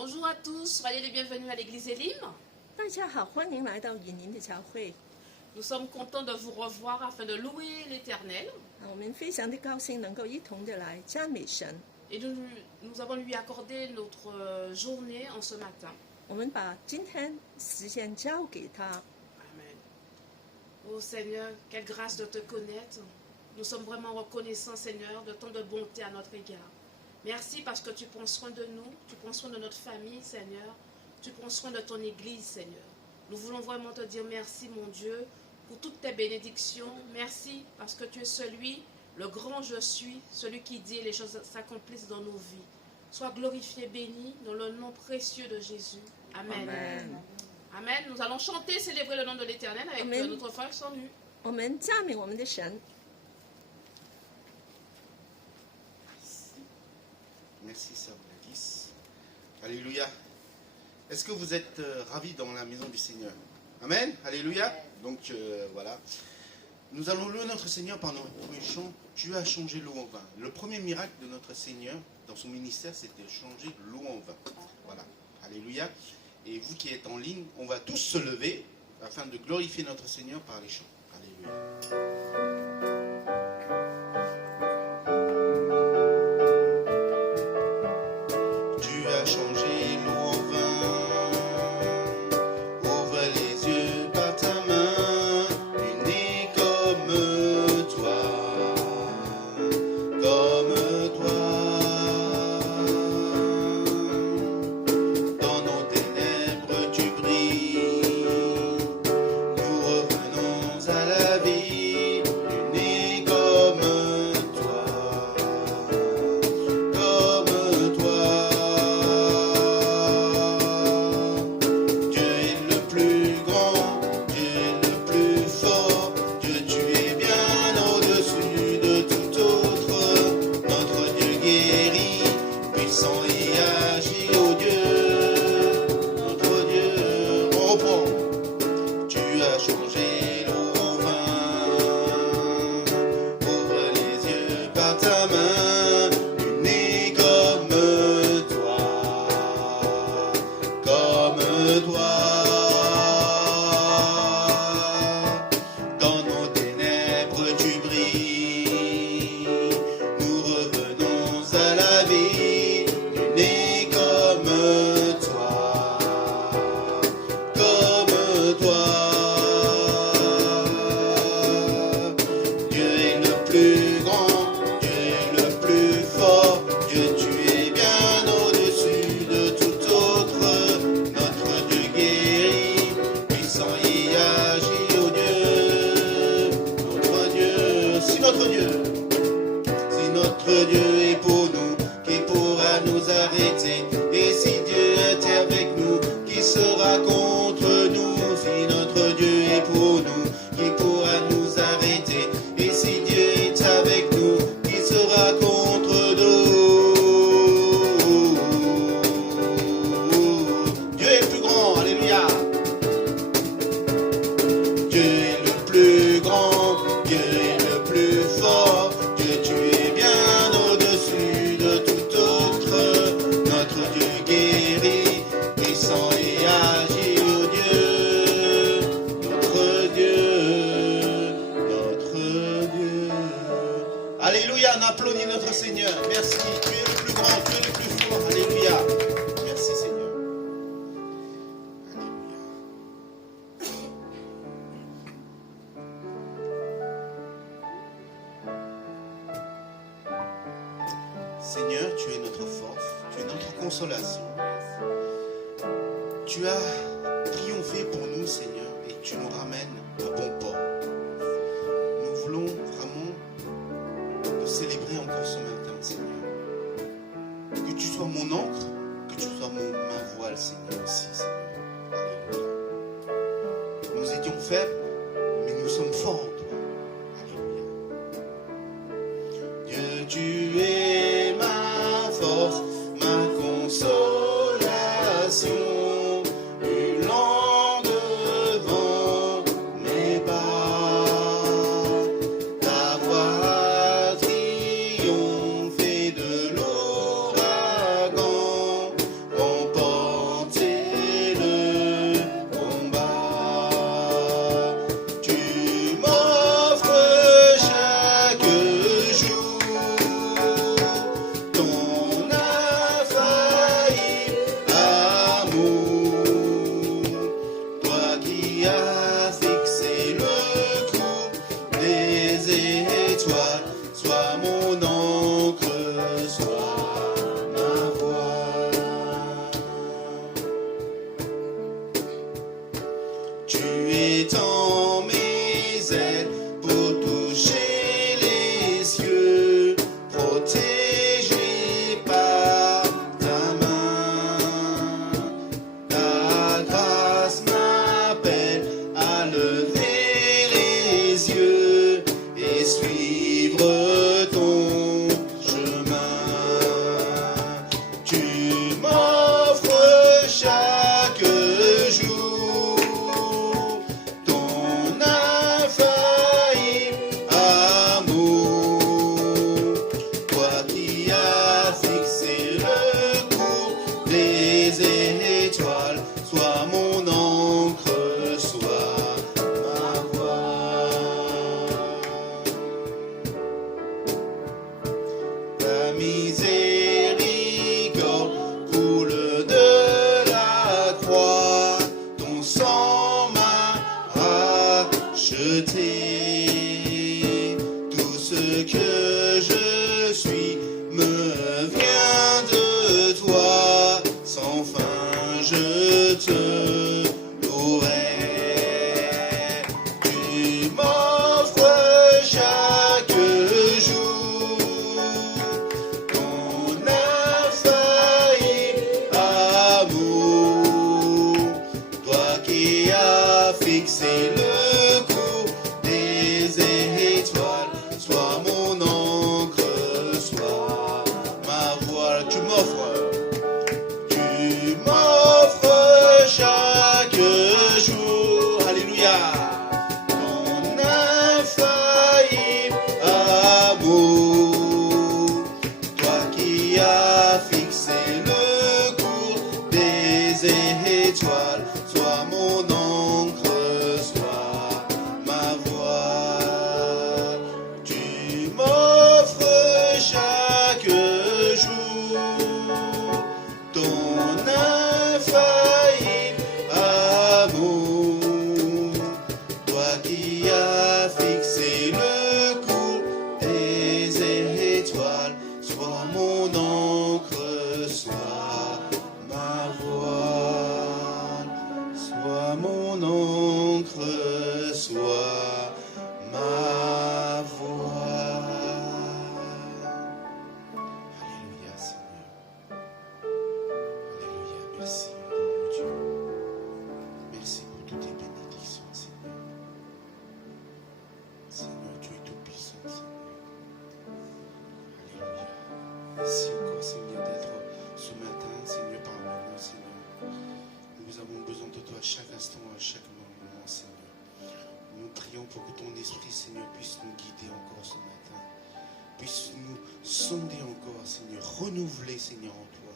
Bonjour à tous, soyez les bienvenus à l'église Elim. 大家好，欢迎来到以宁的教会。 Nous sommes contents de vous revoir afin de louer l'Éternel. 我们非常的高兴能够一同的来赞美神。 Et nous avons lui accordé notre journée en ce matin. 我们把今天时间交给他。 Amen. Oh Seigneur, quelle grâce de te connaître. Nous sommes vraiment reconnaissants, Seigneur, de tant de bonté à notre égard. Merci parce que tu prends soin de nous, tu prends soin de notre famille, Seigneur. Tu prends soin de ton Église, Seigneur. Nous voulons vraiment te dire merci, mon Dieu, pour toutes tes bénédictions. Merci parce que tu es celui, le grand je suis, celui qui dit et les choses s'accomplissent dans nos vies. Sois glorifié, béni, dans le nom précieux de Jésus. Amen. Amen. Amen. Nous allons chanter, célébrer le nom de l'Éternel avec Amen. notre frère Sanu. 我们赞美我们的神。 Merci, Sœur Gladys. Alléluia. Est-ce que vous êtes ravis dans la maison du Seigneur? Amen. Alléluia. Donc voilà. Nous allons louer notre Seigneur par notre premier chant. Tu as changé l'eau en vin. Le premier miracle de notre Seigneur dans son ministère, c'était changer l'eau en vin. Voilà. Alléluia. Et vous qui êtes en ligne, on va tous se lever afin de glorifier notre Seigneur par les chants. Alléluia. Seigneur, tu es notre force, tu es notre consolation. Tu as triomphé pour nous, Seigneur, et tu nous ramènes à bon port. Nous voulons vraiment te célébrer encore ce matin, Seigneur. Que tu sois mon encre, que tu sois ma voile, Seigneur, aussi, Seigneur. Alléluia. Nous étions faibles, mais nous sommes forts en toi. Alléluia. Dieu, tu es ma force, ma consolation, hurlant devant mes pas. Ta voix a triomphé de l'ouragan, emporte étoiles, sois mon encre, sois ma voile. Tu m'offres chaque jour ton infaillible amour, toi qui as fixé le cours des étoiles, sois mon encre, sois ma voile, sois mon encre, sois ma voile. Alléluia, Seigneur. Alléluia, merci, mon Dieu. Merci pour toutes tes bénédictions, Seigneur. Seigneur, tu es tout puissant, Seigneur. Alléluia. Merci encore, Seigneur, d'être ce matin, Seigneur, parmi nous, Seigneur. Nous avons besoin de toi à chaque instant, à chaque moment, Seigneur. Nous prions pour que ton esprit, Seigneur, puisse nous guider encore ce matin. Puisse nous sonder encore, Seigneur. Renouveler, Seigneur, en toi.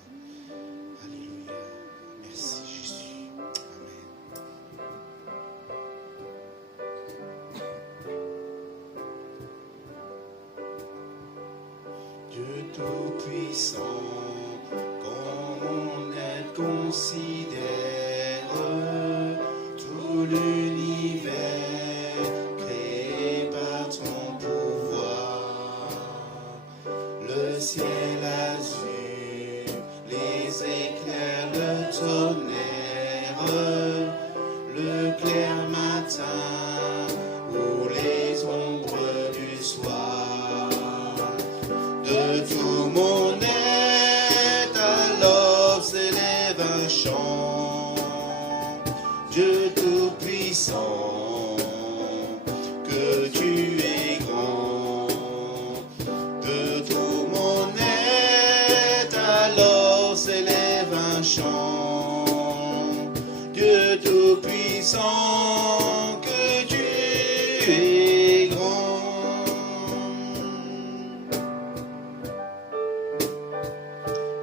Alléluia. Merci, Jésus. Amen. Dieu Tout-Puissant, quand mon aide considère tout l'univers créé par ton pouvoir, le ciel azur, les éclairs, le tonnerre, le clair matin ou les ombres du soir. De tout mon être, alors s'élève un chant. Dieu Tout-Puissant, que tu es grand. De tout mon être, alors s'élève un chant. Dieu Tout-Puissant, que tu es grand.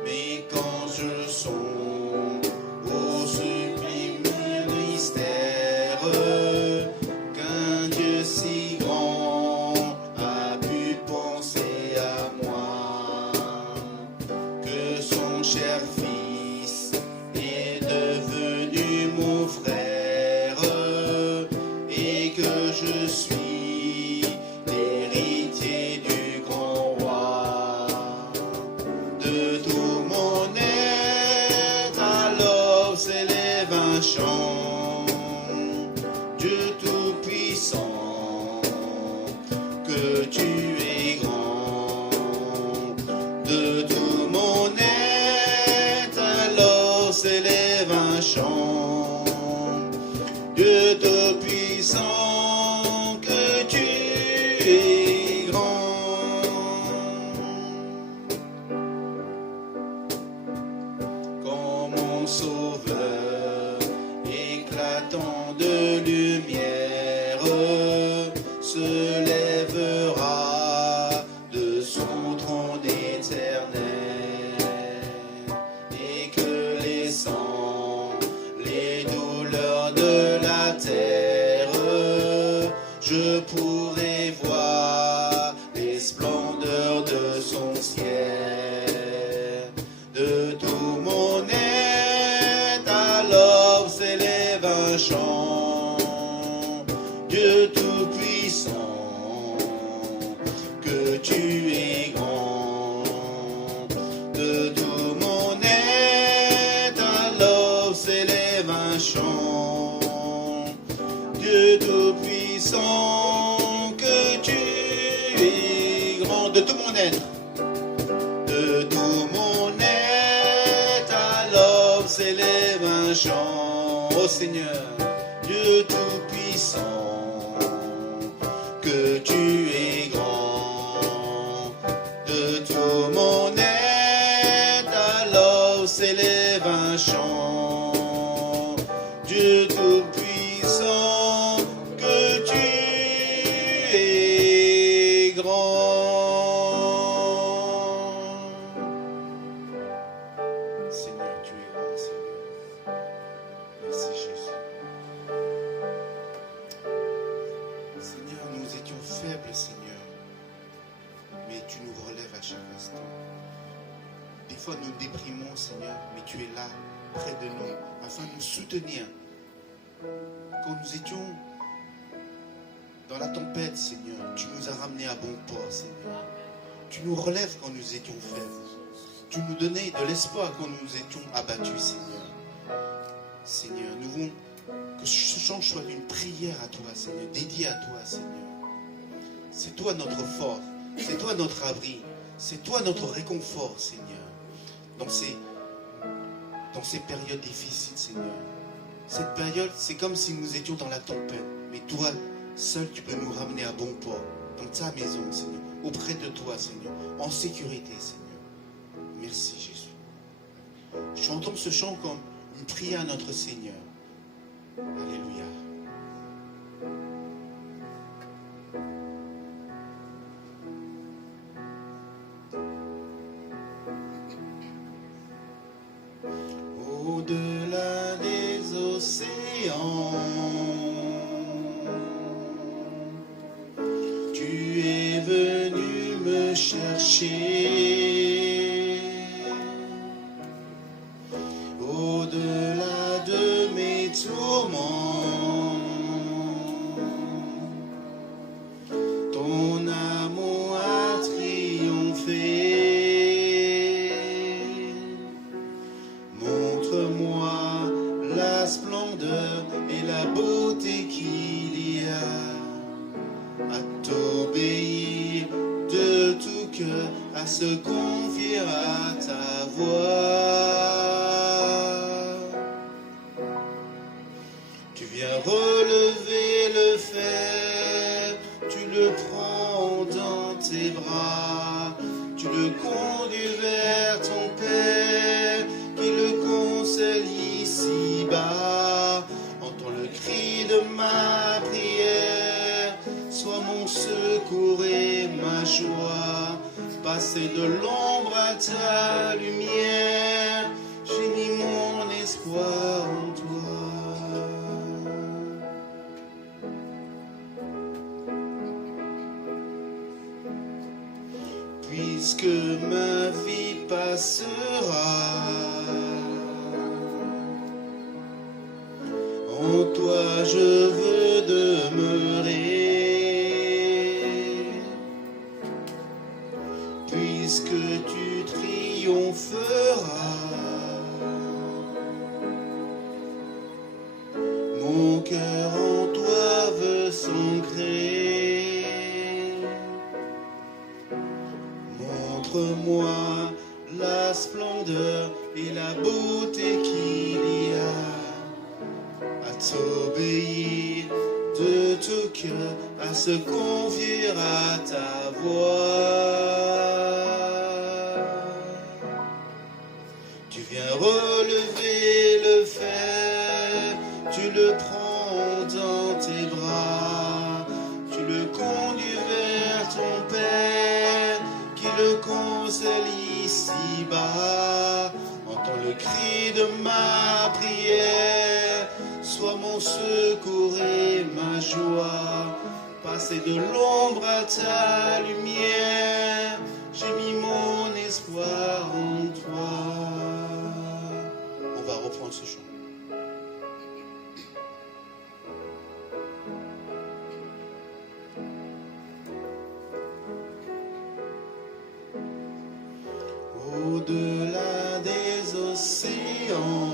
Mais quand je songe au sublime mystère qu'un Dieu si grand a pu penser à moi, que son cher Fils est devenu mon frère et que je suis l'héritier du grand roi. De tout mon être, alors s'élève un chant. Dieu Tout-Puissant, que tu es grand. De tout mon être, alors s'élève un chant. Dieu Tout-Puissant, que tu es grand. Quand mon Sauveur, éclatant de lumière, se lèvera de son trône éternel, et que laissant les douleurs de la terre, je pourrai voir les splendeurs de son ciel. De tout mon être, alors s'élève un chant. Dieu Tout-Puissant, que tu es grand. De tout mon être, alors s'élève un chant. Dieu Tout-Puissant, que tu es grand. De tout mon être. De tout mon être, alors s'élève un chant. Ô Seigneur, Dieu Tout-Puissant, que tu es grand. De tout mon être, alors s'élève un chant. Dieu Tout-Puissant, que tu es grand. Seigneur, tu es grand, Seigneur. parfois nous déprimons, Seigneur, mais tu es là, près de nous, afin de nous soutenir. Quand nous étions dans la tempête, Seigneur, tu nous as ramenés à bon port, Seigneur. Tu nous relèves quand nous étions faibles. Tu nous donnais de l'espoir quand nous étions abattus, Seigneur. Seigneur, nous voulons que ce chant soit une prière à toi, Seigneur, dédiée à toi, Seigneur. C'est toi notre force, c'est toi notre abri, c'est toi notre réconfort, Seigneur. Dans ces périodes difficiles, Seigneur. Cette période, c'est comme si nous étions dans la tempête. Mais toi, seul, tu peux nous ramener à bon port. Dans ta maison, Seigneur. Auprès de toi, Seigneur. En sécurité, Seigneur. Merci, Jésus. Chantons ce chant comme une prière à notre Seigneur. Alléluia. Au-delà des océans, tu es venu me chercher. Au-delà de mes tourments, ton amour a triomphé. Montre-moi la splendeur et la beauté qu'il y a à t'obéir de tout cœur, à se confier à ta voix. Tu viens relever le fer, tu le prends dans tes bras, tu le conduis vers ton Père, qui le console ici-bas. Entends le cri de ma prière, sois mon secours et ma joie. Passer de l'ombre à ta lumière, j'ai mis mon espoir en toi. Puisque ma vie passera, en toi je veux demeurer. Puisque tu triompheras, mon cœur en toi veut s'ancrer. Montre-moi la splendeur et la beauté qu'il y a à t'obéir de tout cœur, à se confier à ta voix. Tu viens relever le fer, tu le prends dans tes bras, tu le conduis vers ton Père, qui le console ici-bas. Entends le cri de ma prière, sois mon secours et ma joie. Passer de l'ombre à ta lumière, j'ai mis mon espoir en toi. On va reprendre ce chant. Au-delà des océans,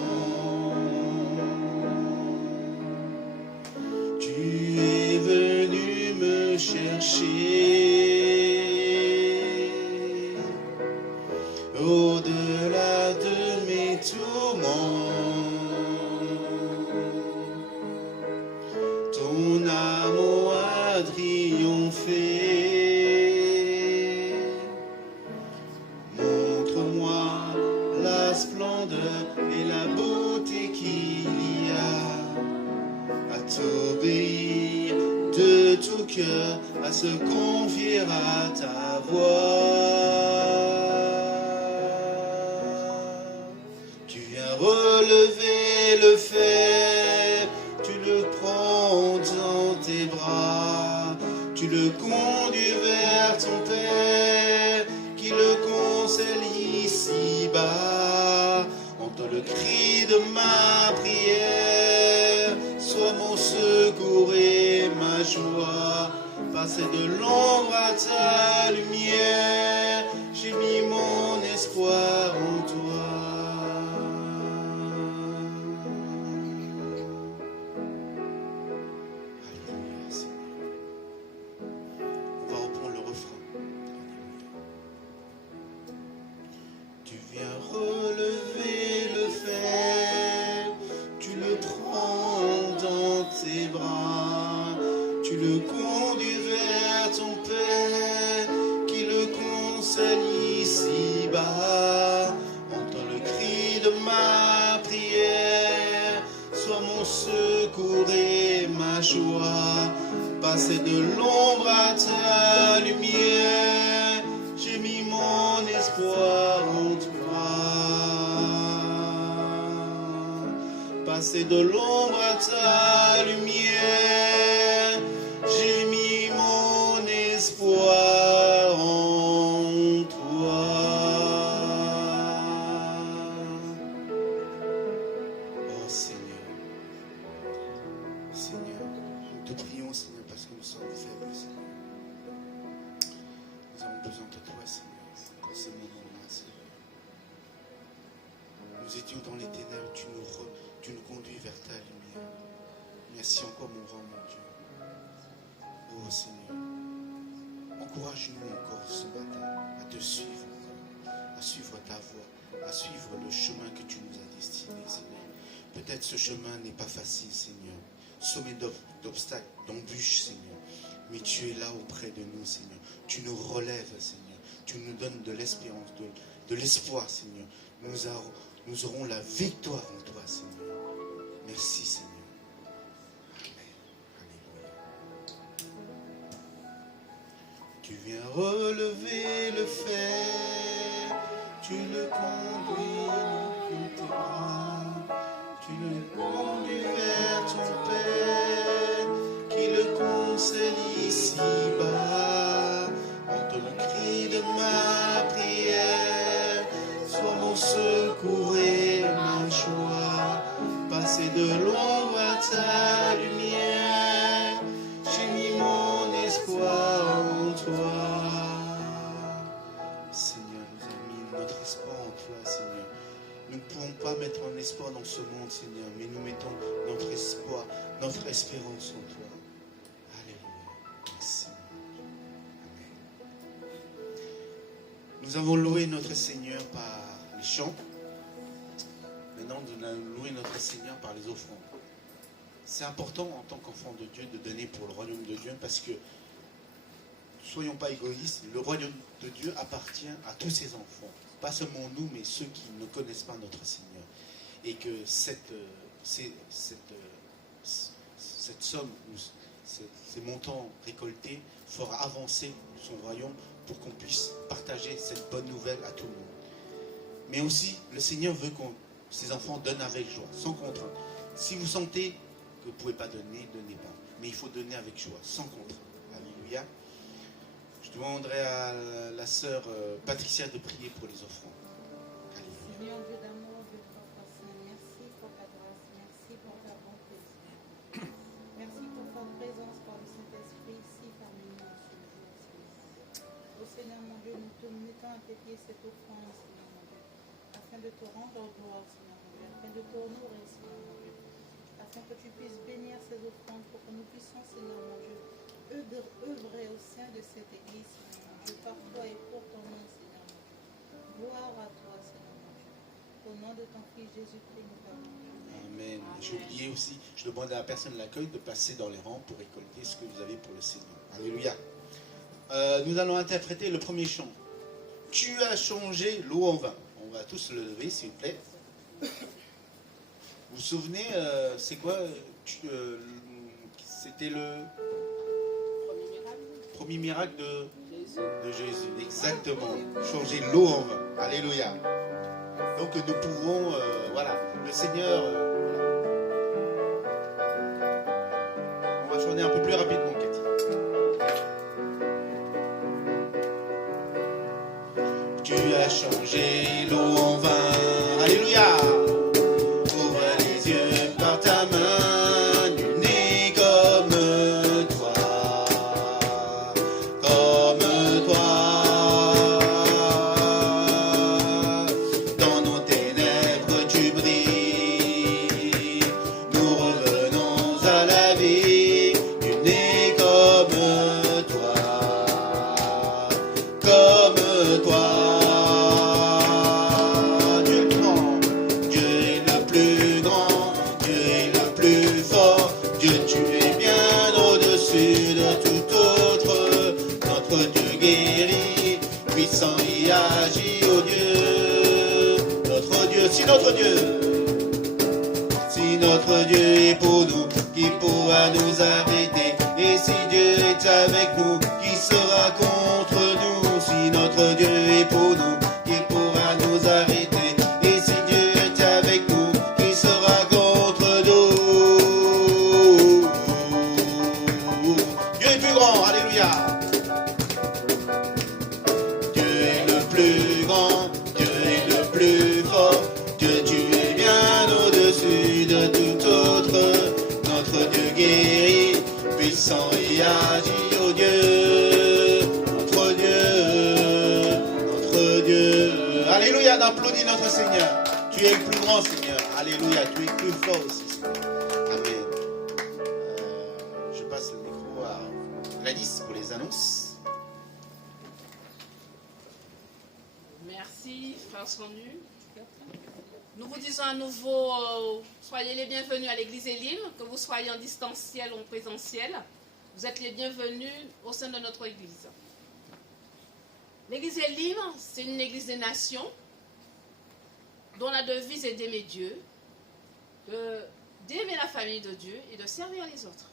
tu es venu me chercher. Au-delà de mes tourments, ton amour a triomphé. Montre-moi la splendeur et la beauté qu'il y a à t'obéir de tout cœur, à se confier à ta voix. Tu viens relever le fer, tu le prends dans tes bras, tu le conduis vers ton Père, qui le console ici-bas. cri de ma prière, sois mon secours et ma joie. Passer de l'ombre à ta lumière, j'ai mis mon espoir en toi. Alléluia, Seigneur. On va reprendre le refrain. Tu viens relever le fer, tu le prends dans tes bras, tu le conduis vers ton Père, qui le console ici-bas. Entends le cri de ma prière, sois mon secours et ma joie. Passer de l'ombre à ta lumière, j'ai mis mon espoir en toi. Passer de l'ombre à ta lumière, j'ai mis mon espoir en toi. Oh Seigneur, Seigneur, nous te prions Seigneur parce que nous sommes faibles Seigneur. Nous avons besoin de toi Seigneur, dans ces moments-là Seigneur. Nous étions dans les ténèbres, tu nous conduis vers ta lumière. Merci encore mon roi, mon Dieu. Oh Seigneur, encourage-nous encore ce matin à te suivre encore, à suivre ta voie, à suivre le chemin que tu nous as destiné, Seigneur. Peut-être ce chemin n'est pas facile, Seigneur, semé d'obstacles, d'embûches, Seigneur. Mais tu es là auprès de nous, Seigneur. Tu nous relèves, Seigneur. Tu nous donnes de l'espérance, de l'espoir, Seigneur. Nous aurons la victoire en toi, Seigneur. Merci, Seigneur. Tu viens relever le fer, tu le conduis dans tes bras, tu le conduis vers ton Père, qui le console ici-bas. Entends le cri de ma prière, sois mon secours et ma joie. Passer de l'ombre à ta lumière, j'ai mis mon espoir en toi. Seigneur, nous avons mis notre espoir en toi, Seigneur. Nous ne pouvons pas mettre un espoir dans ce monde, Seigneur, mais nous mettons notre espoir, notre espérance en toi. Alléluia. Merci. Amen. Nous avons loué notre Seigneur par les chants. Maintenant, nous allons louer notre Seigneur par les offrandes. C'est important en tant qu'enfant de Dieu de donner pour le royaume de Dieu parce que, soyons pas égoïstes, le royaume de Dieu appartient à tous ses enfants. Pas seulement nous, mais ceux qui ne connaissent pas notre Seigneur. Et que cette somme, ces montants récoltés fera avancer son royaume pour qu'on puisse partager cette bonne nouvelle à tout le monde. Mais aussi, le Seigneur veut que ses enfants donnent avec joie, sans contrainte. Si vous sentez que vous ne pouvez pas donner, donnez pas. Mais il faut donner avec joie, sans contrainte. Alléluia. Je demanderai à la sœur Patricia de prier pour les offrandes. Alléluia. Seigneur Dieu d'amour, Dieu de papa saint, merci pour ta grâce, merci pour ta bonté. Merci pour ta présence par le Saint-Esprit ici parmi nous ce jour. Ô Seigneur mon Dieu, nous te mettons à tes pieds cette offrande, Seigneur mon Dieu, afin de te rendre gloire, Seigneur mon Dieu, afin de te honorer, Seigneur mon Dieu, afin que tu puisses bénir ces offrandes pour que nous puissions, Seigneur mon Dieu, œuvrer au sein de cette église, Seigneur mon Dieu, par toi et pour ton nom, Seigneur mon Dieu. Gloire à toi, Seigneur mon Dieu. Au nom de ton Fils Jésus-Christ, nous t'avons. Amen. J'ai oublié aussi, je demande à la personne de l'accueil de passer dans les rangs pour récolter ce que vous avez pour le Seigneur. Alléluia. Nous allons interpréter le premier chant. Tu as changé l'eau en vin. On va tous le lever, s'il vous plaît. Vous vous souvenez, c'est quoi c'était le premier miracle de Jésus. Exactement. Changer l'eau en vin. Alléluia. Donc nous pouvons, voilà, le Seigneur... on va chanter un peu plus rapidement, Cathy. Tu as changé l'eau en vin. Alléluia. si notre Dieu, si notre Dieu est pour nous, qui pourra nous arrêter? Et si Dieu est avec nous, qui sera contre nous? Si notre Dieu est pour nous, qui pourra nous arrêter? Et si Dieu est avec nous, qui sera contre nous? Dieu est plus grand, alléluia. Dieu est le plus grand, Dieu est le plus fort. Dieu, tu es bien au-dessus de tout autre. Notre Dieu guérit, puissant et agit, oh Dieu, notre Dieu, notre Dieu. Alléluia, d'applaudir notre Seigneur. Tu es le plus grand, Seigneur. Alléluia, tu es le plus fort aussi, Seigneur. Amen. Je passe le micro à Gladys pour les annonces. Merci, frère Sonu. Nous vous disons à nouveau, soyez les bienvenus à l'église Elim, que vous soyez en distanciel ou en présentiel. Vous êtes les bienvenus au sein de notre église. L'église Elim, c'est une église des nations dont la devise est d'aimer Dieu, d'aimer la famille de Dieu et de servir les autres.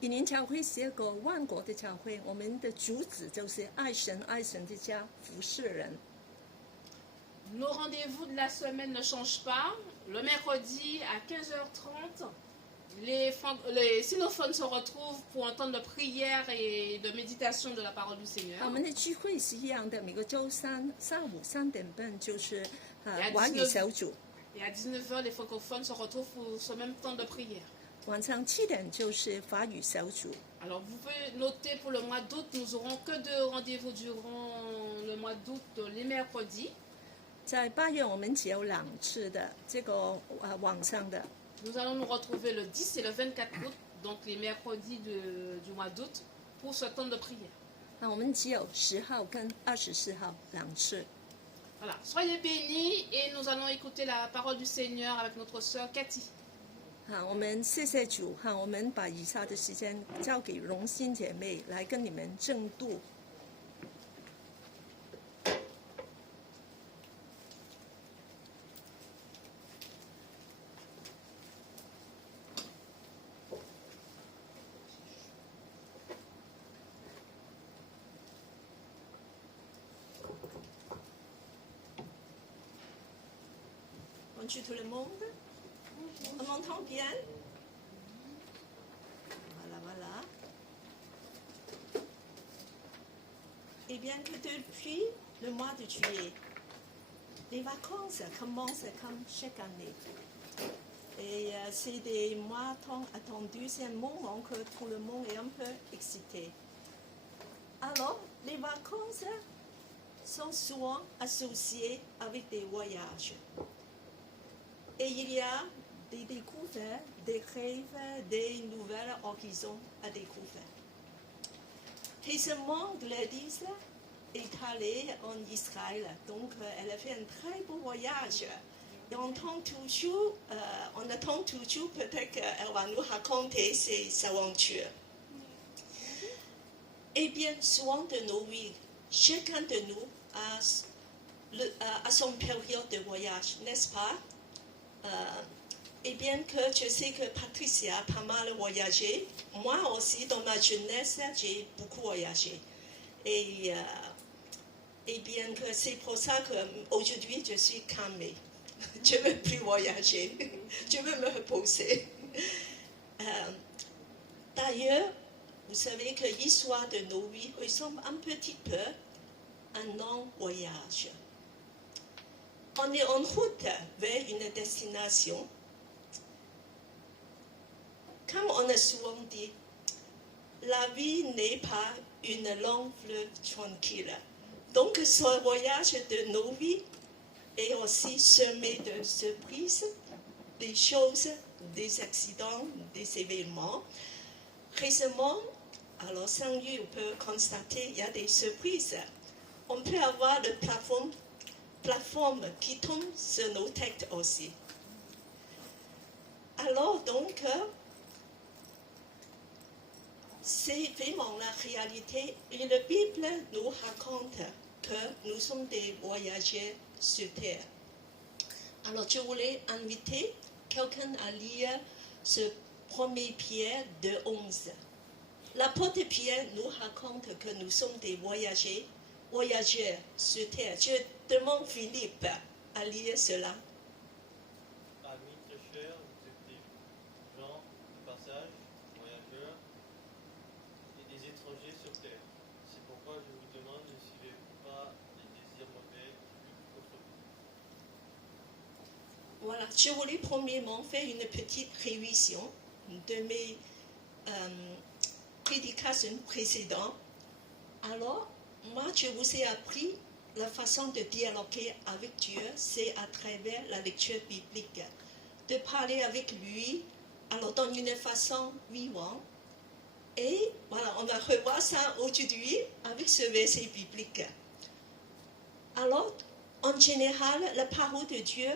以林教会是一个万国的教会，我们的主旨就是爱神、爱神的家，服侍人。 Nos rendez-vous de la semaine ne changent pas. Le mercredi à 15h30, les sinophones se retrouvent pour un temps de prière et de méditation de la parole du Seigneur. 我们的聚会是一样的，每个周三上午3点半就是Et à 华语小组， Et à 19h, les francophones se retrouvent pour ce même temps de prière. 晚上7点就是法语小组。 Alors vous pouvez noter pour le mois d'août, nous n'aurons que 2 rendez-vous durant le mois d'août, les mercredis. 在8月我们只有2次的这个网上的。 Nous allons nous retrouver le 10 et le 24 août, donc les mercredis du mois d'août, pour ce temps de prière. 那我们只有10号跟24号2次。 Voilà, soyez bénis et nous allons écouter la parole du Seigneur avec notre sœur Cathy. 我们谢谢主我们把以下的时间交给荣心姐妹来跟你们正度。 Bonjour tout le monde. On m'entend bien? Voilà, voilà. Et bien que depuis le mois de juillet, les vacances commencent comme chaque année. Et c'est des mois tant attendus, c'est un moment que tout le monde est un peu excité. Alors, les vacances sont souvent associées avec des voyages. Et il y a des découvertes, des rêves, des nouvelles horizons à découvrir. Récemment, Gladys est allée en Israël, donc elle a fait un très beau voyage. Et on attend toujours peut-être qu'elle va nous raconter ses aventures. Et bien souvent de nos vies, chacun de nous a son période de voyage, n'est-ce pas? Et bien que je sais que Patricia a pas mal voyagé, moi aussi dans ma jeunesse j'ai beaucoup voyagé. Et bien que c'est pour ça qu'aujourd'hui je suis calmée. Je ne veux plus voyager, je veux me reposer. D'ailleurs, vous savez que l'histoire de nos vies ressemble un petit peu à un long voyage. On est en route vers une destination. Comme on a souvent dit, la vie n'est pas une longue fleuve tranquille. Donc ce voyage de nos vies est aussi semé de surprises, des choses, des accidents, des événements. Récemment, alors sans lieu, on peut constater qu'il y a des surprises. On peut avoir le plateforme qui tombe sur nos têtes aussi. Alors donc, c'est vraiment la réalité. Et la Bible nous raconte que nous sommes des voyageurs sur terre. Alors, je voulais inviter quelqu'un à lire ce 1er Pierre 2:11. L'apôtre Pierre nous raconte que nous sommes des voyageurs sur terre. Je demande Philippe à lire cela. Amis très chers, vous êtes des gens de passage, voyageurs et des étrangers sur terre. C'est pourquoi je vous demande, ne suivez pas les désirs mauvais qui luttent contre vous. Voilà, je voulais premièrement faire une petite révision de mes prédications précédentes. Alors, moi, je vous ai appris la façon de dialoguer avec Dieu, c'est à travers la lecture biblique, de parler avec lui, alors dans une façon vivante. Et voilà, on va revoir ça aujourd'hui avec ce verset biblique. Alors, en général, la parole de Dieu,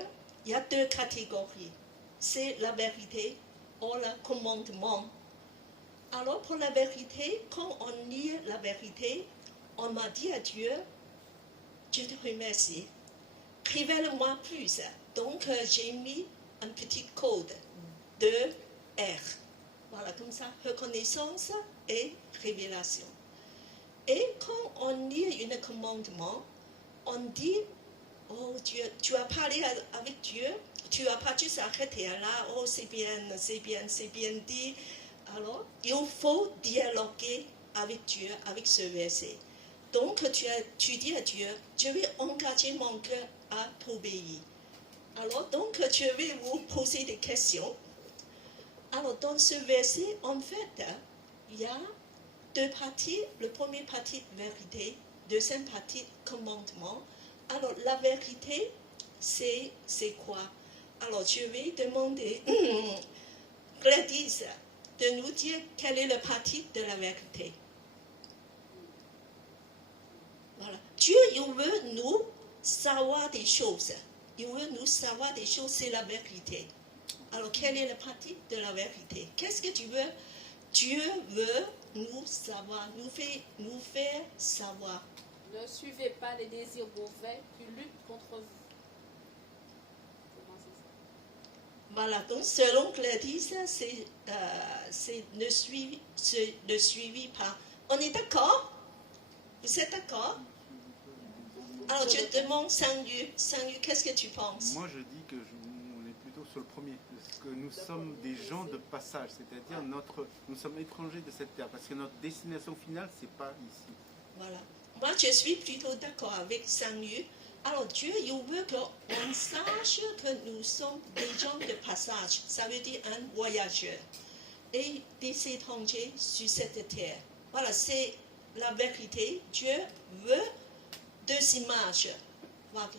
il y a 2 catégories. C'est la vérité ou le commandement. Alors, pour la vérité, quand on lit la vérité, on m'a dit à Dieu, je te remercie, révèle-moi plus. Donc, j'ai mis un petit code de R. Voilà, comme ça, reconnaissance et révélation. Et quand on lit un commandement, on dit, oh Dieu, tu as parlé avec Dieu, tu n'as pas juste arrêté là, oh c'est bien dit. Alors, il faut dialoguer avec Dieu, avec ce verset. Donc, tu dis à Dieu, je vais engager mon cœur à t'obéir. Alors, donc, je vais vous poser des questions. Alors, dans ce verset, en fait, il y a 2 parties. Le premier partie, vérité. Deuxième partie, commandement. Alors, la vérité, c'est quoi? Alors, je vais demander Gladys de nous dire quelle est la partie de la vérité. Voilà. Dieu, il veut nous savoir des choses. Il veut nous savoir des choses, c'est la vérité. Alors, quelle est la partie de la vérité? Qu'est-ce que tu veux? Dieu veut nous savoir, nous faire savoir. Ne suivez pas les désirs mauvais qui luttent contre vous. Comment c'est ça? Voilà, donc selon Gladys, c'est ne suivez pas. On est d'accord? Vous êtes d'accord? Alors, je demande Saint-Yu. Saint-Yu, qu'est-ce que tu penses? Moi, je dis que on est plutôt sur le premier, parce que nous sommes des gens de passage, c'est-à-dire nous sommes étrangers de cette terre, parce que notre destination finale, c'est pas ici. Voilà. Moi, je suis plutôt d'accord avec Saint-Yu. Alors, Dieu, il veut qu'on sache que nous sommes des gens de passage. Ça veut dire un voyageur et des étrangers sur cette terre. Voilà, c'est la vérité. Dieu veut 2 images. Voilà.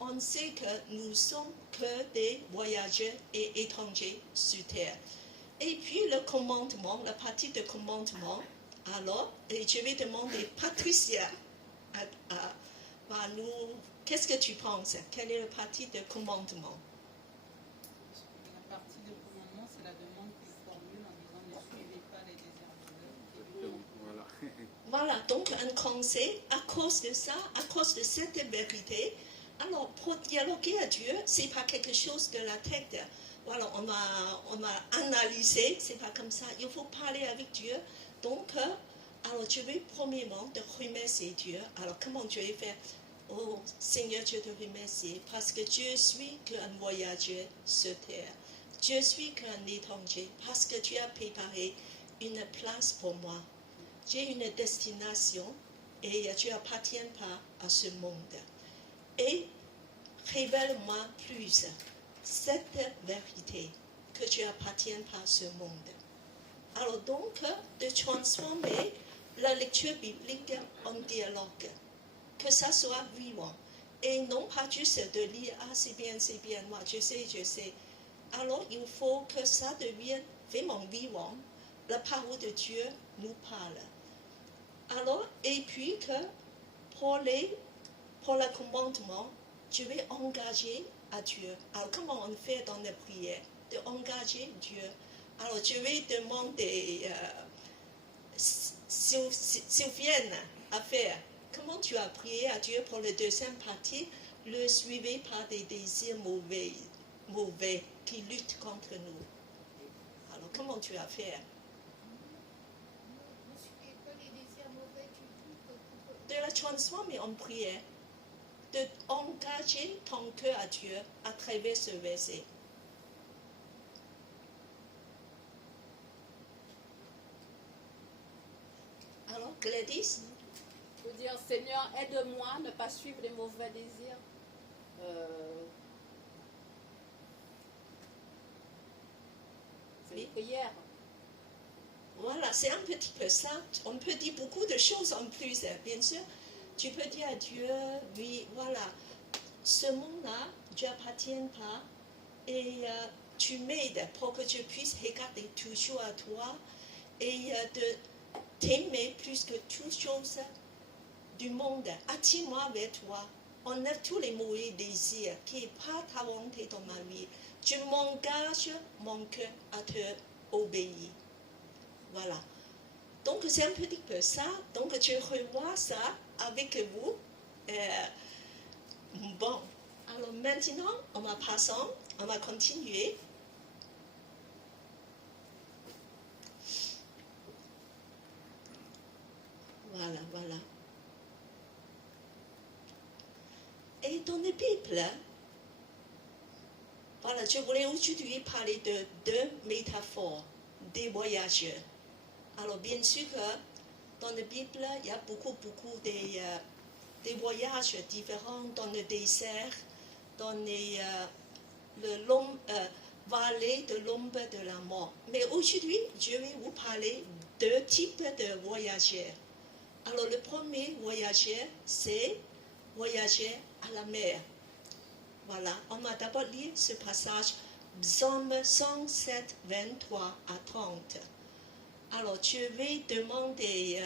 On sait que nous sommes que des voyageurs et étrangers sur terre. Et puis le commandement, la partie de commandement. Alors, et je vais demander Patricia à nous. Qu'est-ce que tu penses? Quelle est la partie de commandement? La partie de commandement, c'est la demande qu'il formule en disant ne suivez pas les désirs mauvais. Voilà. Voilà, donc un conseil, à cause de ça, à cause de cette vérité, alors pour dialoguer à Dieu, c'est pas quelque chose de la tête. Voilà, on a analysé, c'est pas comme ça. Il faut parler avec Dieu. Donc, alors je vais premièrement te remercier Dieu. Alors comment je vais faire? Oh Seigneur, je te remercie parce que je suis qu'un voyageur sur terre. Je suis qu'un étranger parce que tu as préparé une place pour moi. J'ai une destination et tu n'appartiens pas à ce monde. Et révèle-moi plus cette vérité que tu n'appartiens pas à ce monde. Alors donc, de transformer la lecture biblique en dialogue, que ça soit vivant. Et non pas juste de lire, ah c'est bien, moi je sais. Alors il faut que ça devienne vraiment vivant. La parole de Dieu nous parle. Alors, et puis que pour le commandement, je vais engager à Dieu. Alors comment on fait dans la prière? De engager Dieu. Alors je vais demander Sylvienne à faire. Comment tu as prié à Dieu pour la deuxième partie, le suivez par des désirs mauvais qui luttent contre nous. Alors, comment tu vas faire? Ne suivez pas les désirs mauvais De la transformer en prière, de engager ton cœur à Dieu à travers ce verset. Alors, Gladys, Faut dire, Seigneur, aide-moi à ne pas suivre les mauvais désirs. C'est Oui. une prière. voilà, c'est un petit peu ça. On peut dire beaucoup de choses en plus, hein, bien sûr. Tu peux dire à Dieu, oui, voilà, ce monde-là, Dieu appartient pas. Et tu m'aides pour que je puisse regarder toujours à toi et de t'aimer plus que toutes choses du monde. Attire-moi vers toi. Enlève tous les mauvais désirs qui n'est pas ta volonté dans ma vie. Je m'engage mon cœur à te obéir. Voilà. Donc c'est un petit peu ça. Donc je revois ça avec vous. Bon. Alors maintenant, on va passer, on va continuer. Voilà, voilà. Et dans la Bible, voilà, je voulais aujourd'hui parler de deux métaphores des voyageurs. Alors bien sûr que dans la Bible, il y a beaucoup des voyages différents dans le désert, dans le vallée de l'ombre de la mort. Mais aujourd'hui, je vais vous parler de deux types de voyageurs. Alors le premier voyageur, c'est voyager à la mer. Voilà, on va d'abord lire ce passage, Psaume 107, 23 à 30. Alors, je vais demander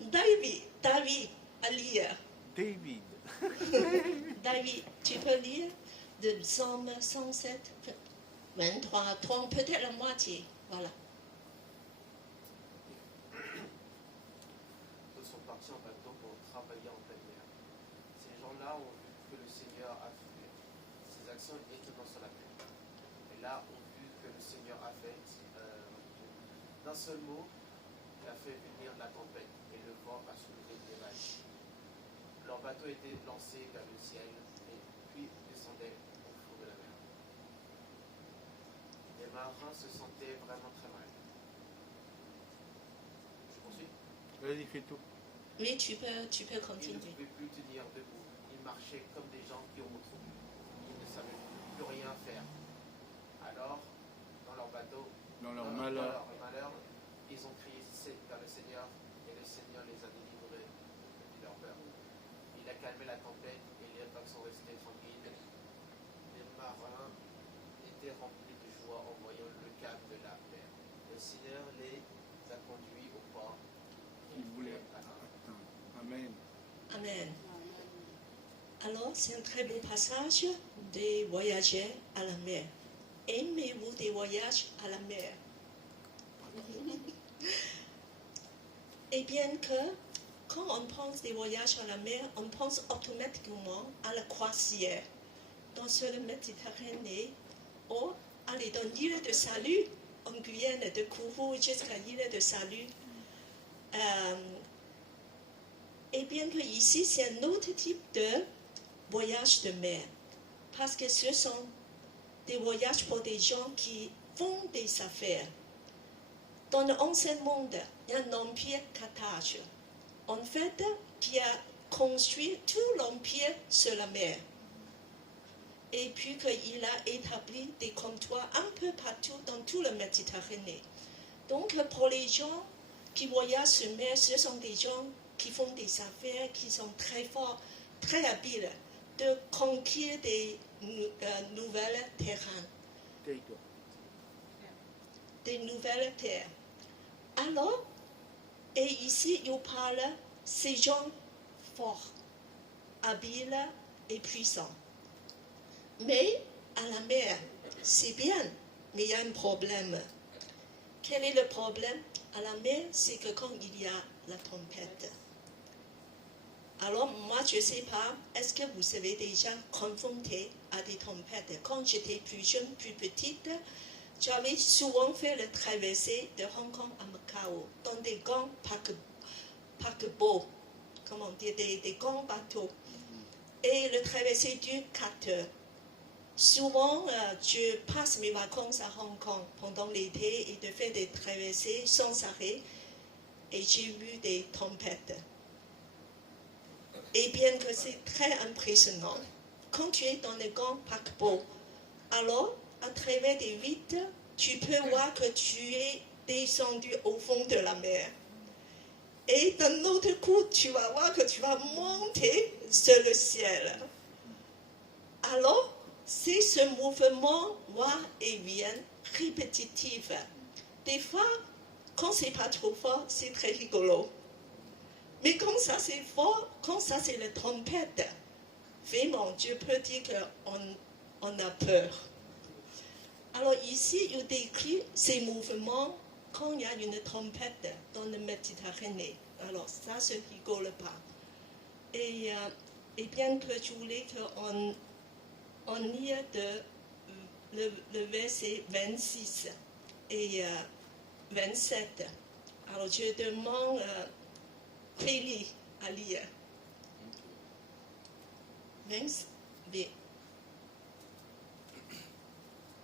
David à lire. David. David, tu peux lire de Psaume 107, 23 à 30, peut-être la moitié. Voilà. D'autres sont partis en bateau pour travailler en pleine mer. Ces gens-là ont vu que le Seigneur a fait ses actions étonnantes sur la terre. Et là, ont vu que le Seigneur a fait, d'un seul mot, il a fait venir la tempête et le vent a soulevé les vagues. Leur bateau était lancé vers le ciel et puis descendait au fond de la mer. Les marins se sentaient vraiment très mal. Je poursuis. Vas-y, fais tout. Mais tu peux Ils ne continuer. pouvaient plus tenir debout. Ils marchaient comme des gens qui ont trop bu. Ils ne savaient plus rien faire. Alors, dans leur bateau, Dans leur dans malheur. leur malheur, ils ont crié vers le Seigneur et le Seigneur les a délivrés de leur peur. Il a calmé la tempête et les vagues sont restées tranquilles. Les marins étaient remplis de joie en voyant le calme de la mer. Le Seigneur les a conduits au port. Il voulait atteindre. atteindre. Amen. Amen. Alors, c'est un très beau passage des voyageurs à la mer. Aimez-vous des voyages à la mer? Et bien que, quand on pense des voyages à la mer, on pense automatiquement à la croisière dans le Méditerranée ou aller dans l'île de Salut, en Guyane, de Kourou jusqu'à l'île de Salut. Et bien que ici, c'est un autre type de voyage de mer, parce que ce sont des voyages pour des gens qui font des affaires. Dans l'ancien monde, il y a un empire Carthage, en fait, qui a construit tout l'empire sur la mer. Et puis qu'il a établi des comptoirs un peu partout dans tout le Méditerranée. Donc pour les gens qui voyagent sur mer, ce sont des gens qui font des affaires, qui sont très forts, très habiles de conquérir des nouvelles terrains, Territoire. des nouvelles terres. Alors, et ici, il parle ces gens forts, habiles et puissants. Mais à la mer, c'est bien, mais il y a un problème. Quel est le problème? À la mer, c'est que quand il y a la tempête, Alors, moi, je ne sais pas, est-ce que vous avez déjà confronté à des tempêtes? Quand j'étais plus jeune, plus petite, j'avais souvent fait le traversée de Hong Kong à Macao dans des grands paquebots, comment dire, des grands bateaux. Et le traversée dure 4 heures. Souvent, je passe mes vacances à Hong Kong pendant l'été et de faire des traversées sans arrêt. Et j'ai vu des tempêtes. Et bien que c'est très impressionnant, quand tu es dans le grand paquebot, alors, à travers des vitres, tu peux voir que tu es descendu au fond de la mer. Et d'un autre coup, tu vas voir que tu vas monter sur le ciel. Alors, c'est ce mouvement va et vient répétitif. Des fois, quand c'est pas trop fort, c'est très rigolo. Mais quand ça c'est fort, quand ça c'est la trompette, vraiment, je peux dire qu'on a peur. Alors ici, il décrit ces mouvements quand il y a une tempête dans la Méditerranée. Alors ça, se rigole pas. Et bien que je voulais qu'on lise le verset 26 et 27. Alors je demande Kelly à lire. 20.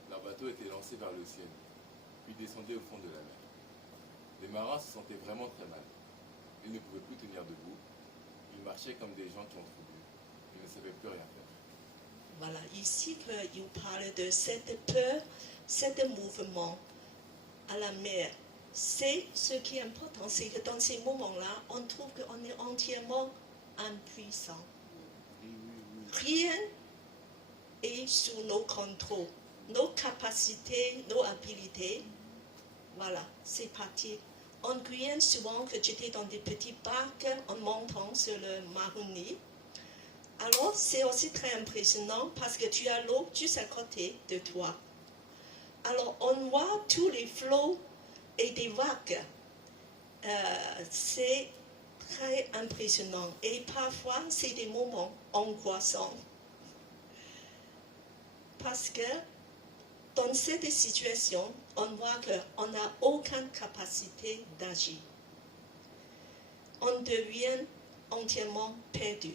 Leur bateau était lancé vers le ciel, puis descendait au fond de la mer. Les marins se sentaient vraiment très mal. Ils ne pouvaient plus tenir debout. Ils marchaient comme des gens qui ont trop bu. Ils ne savaient plus rien faire. Voilà, ici il parle de cette peur, cet mouvement à la mer. C'est ce qui est important, c'est que dans ces moments-là, on trouve qu'on est entièrement impuissant. Rien est sous nos contrôles, nos capacités, nos habiletés. Voilà, c'est parti. En Guyane, souvent que j'étais dans des petits parcs en montant sur le Maroni. Alors, c'est aussi très impressionnant parce que tu as l'eau juste à côté de toi. Alors, on voit tous les flots et des vagues. C'est très impressionnant. Et parfois, c'est des moments angoissants. Parce que dans cette situation, on voit qu'on n'a aucune capacité d'agir. On devient entièrement perdu.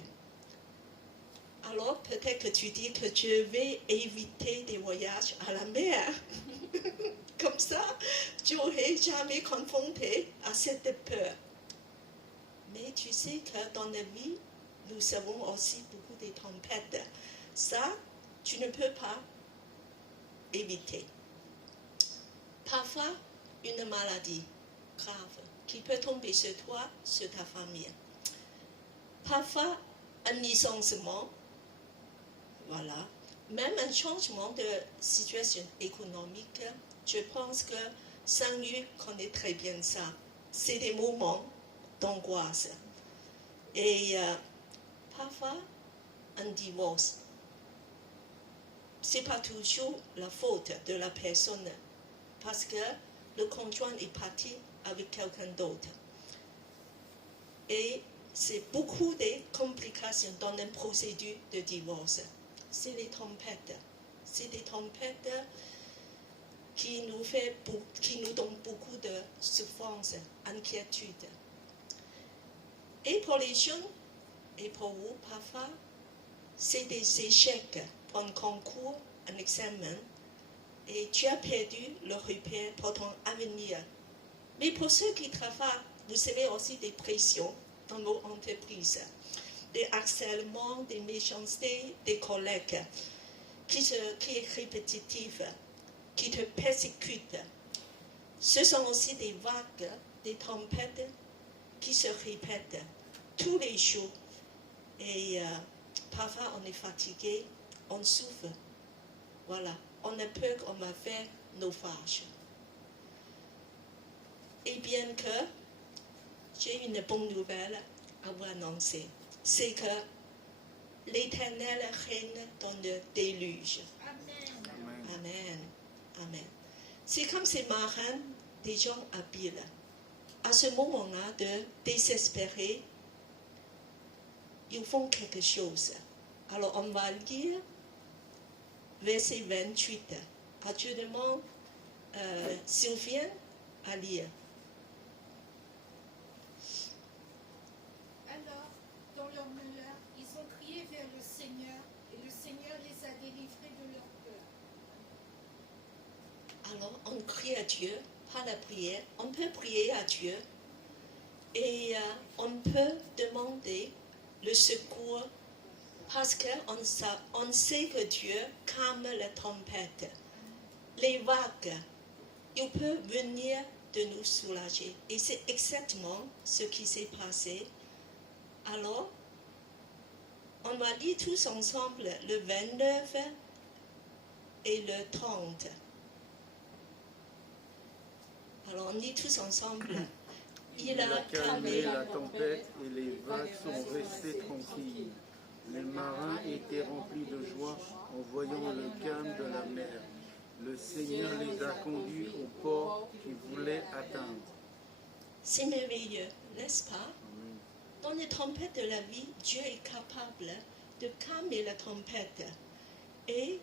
Alors, peut-être que tu dis que je vais éviter des voyages à la mer. Comme ça, tu n'aurais jamais confronté à cette peur. Mais tu sais que dans la vie, nous avons aussi beaucoup de tempêtes. Ça, tu ne peux pas éviter. Parfois, une maladie grave qui peut tomber sur toi, sur ta famille. Parfois, un licenciement. Voilà. Même un changement de situation économique, je pense que Saint-Luc connaît très bien ça. C'est des moments d'angoisse. Et parfois, un divorce. Ce n'est pas toujours la faute de la personne, parce que le conjoint est parti avec quelqu'un d'autre. Et c'est beaucoup de complications dans une procédure de divorce. C'est les tempêtes. C'est des tempêtes qui nous donnent beaucoup de souffrance, inquiétude. Et pour les jeunes, et pour vous, parfois, c'est des échecs pour un concours, un examen, et tu as perdu le repère pour ton avenir. Mais pour ceux qui travaillent, vous avez aussi des pressions dans vos entreprises, des harcèlements, des méchancetés, des collègues qui est répétitif, qui te persécutent. Ce sont aussi des vagues, des tempêtes qui se répètent tous les jours. Et parfois on est fatigué, on souffre. Voilà, on a peur qu'on va faire naufrage. Et bien que j'ai une bonne nouvelle à vous annoncer, c'est que l'Éternel règne dans le déluge. Amen. Amen. Amen. C'est comme ces marins, des gens habiles. À ce moment-là, de désespérer, ils font quelque chose. Alors on va lire verset 28. Je demande Sylvienne à lire. Alors, dans leur malheur, ils ont crié vers le Seigneur, et le Seigneur les a délivrés de leur peur. Alors on crie à Dieu par la prière. On peut prier à Dieu et on peut demander le secours parce qu'on sait que Dieu calme la tempête. Les vagues, il peut venir de nous soulager. Et c'est exactement ce qui s'est passé. Alors, on va lire tous ensemble le 29 et le 30. Alors, on lit tous ensemble. Il a calmé la tempête et les vagues sont restées tranquilles. Les marins étaient remplis de joie en voyant le calme de la mer. Le Seigneur les a conduits au port qu'ils voulaient atteindre. C'est merveilleux, n'est-ce pas? Dans les tempêtes de la vie, Dieu est capable de calmer la tempête et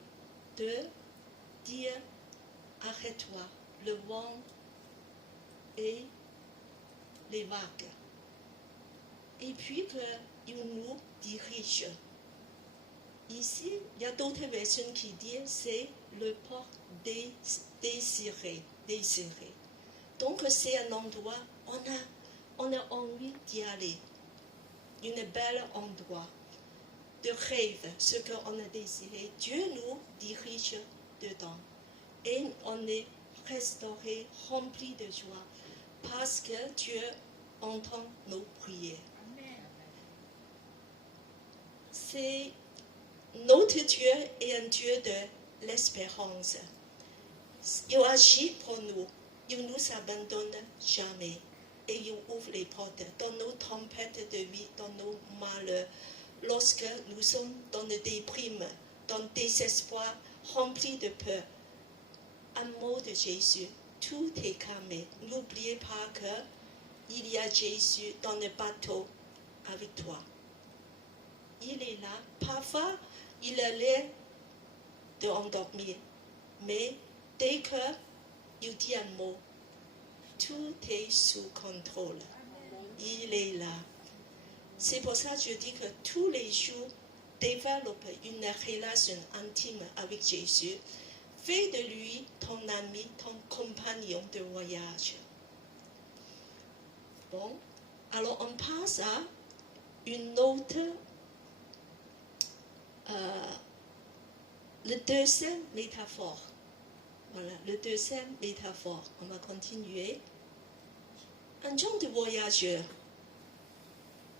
de dire arrête-toi, le vent et les vagues. Et puis qu'il nous dirige. Ici, il y a d'autres versions qui disent c'est le port désiré. Donc c'est un endroit, on a envie d'y aller. Un bel endroit de rêve, ce qu'on a désiré. Dieu nous dirige dedans. Et on est restauré, rempli de joie, parce que Dieu entend nos prières. C'est notre Dieu est un Dieu de l'espérance. Il agit pour nous. Il ne nous abandonne jamais. Et il ouvre les portes dans nos tempêtes de vie, dans nos malheurs. Lorsque nous sommes dans le déprime, dans le désespoir, remplis de peur, un mot de Jésus, tout est calmé. N'oubliez pas qu'il y a Jésus dans le bateau avec toi. Il est là. Parfois, il a l'air d'endormir. Mais dès qu'il dit un mot, tout est sous contrôle. Il est là. C'est pour ça que je dis que tous les jours, développe une relation intime avec Jésus. Fais de lui ton ami, ton compagnon de voyage. Bon, alors on passe à une autre, le deuxième métaphore. Voilà, le deuxième métaphore. On va continuer. Un genre de voyageur.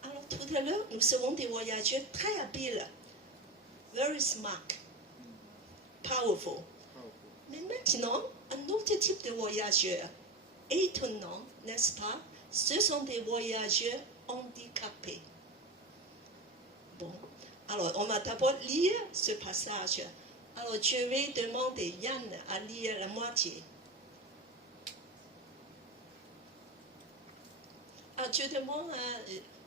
Alors tout à l'heure, nous serons des voyageurs très habiles. Very smart. Powerful. Mais maintenant, un autre type de voyageur. Étonnant, n'est-ce pas? Ce sont des voyageurs handicapés. Bon, alors on va d'abord lire ce passage. Alors je vais demander Yann à lire la moitié. Je demande à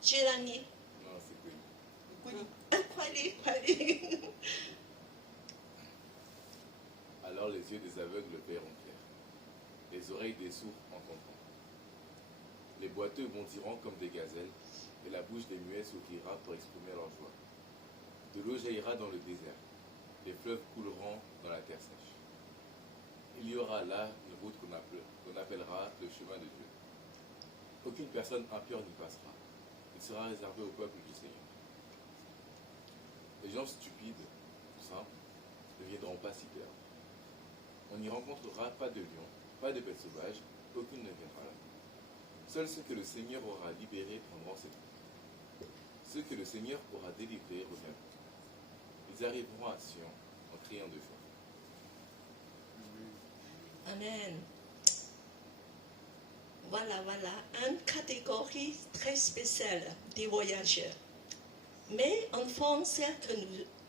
Gélanie. Non, c'est Queen. Croyez. Alors les yeux des aveugles verront clair, les oreilles des sourds entendront. Les boiteux bondiront comme des gazelles, et la bouche des muets s'ouvrira pour exprimer leur joie. De l'eau jaillira dans le désert, les fleuves couleront dans la terre sèche. Il y aura là une route qu'on appellera le chemin de Dieu. Aucune personne impure n'y passera. Il sera réservé au peuple du Seigneur. Les gens stupides, ou simples, ne viendront pas s'y perdre. On n'y rencontrera pas de lions, pas de bêtes sauvages, aucune ne viendra là. Seuls ceux que le Seigneur aura libérés prendront cette route. Ceux que le Seigneur aura délivrés reviendront. Ils arriveront à Sion en criant de joie. Amen. Voilà, une catégorie très spéciale des voyageurs. Mais en France, que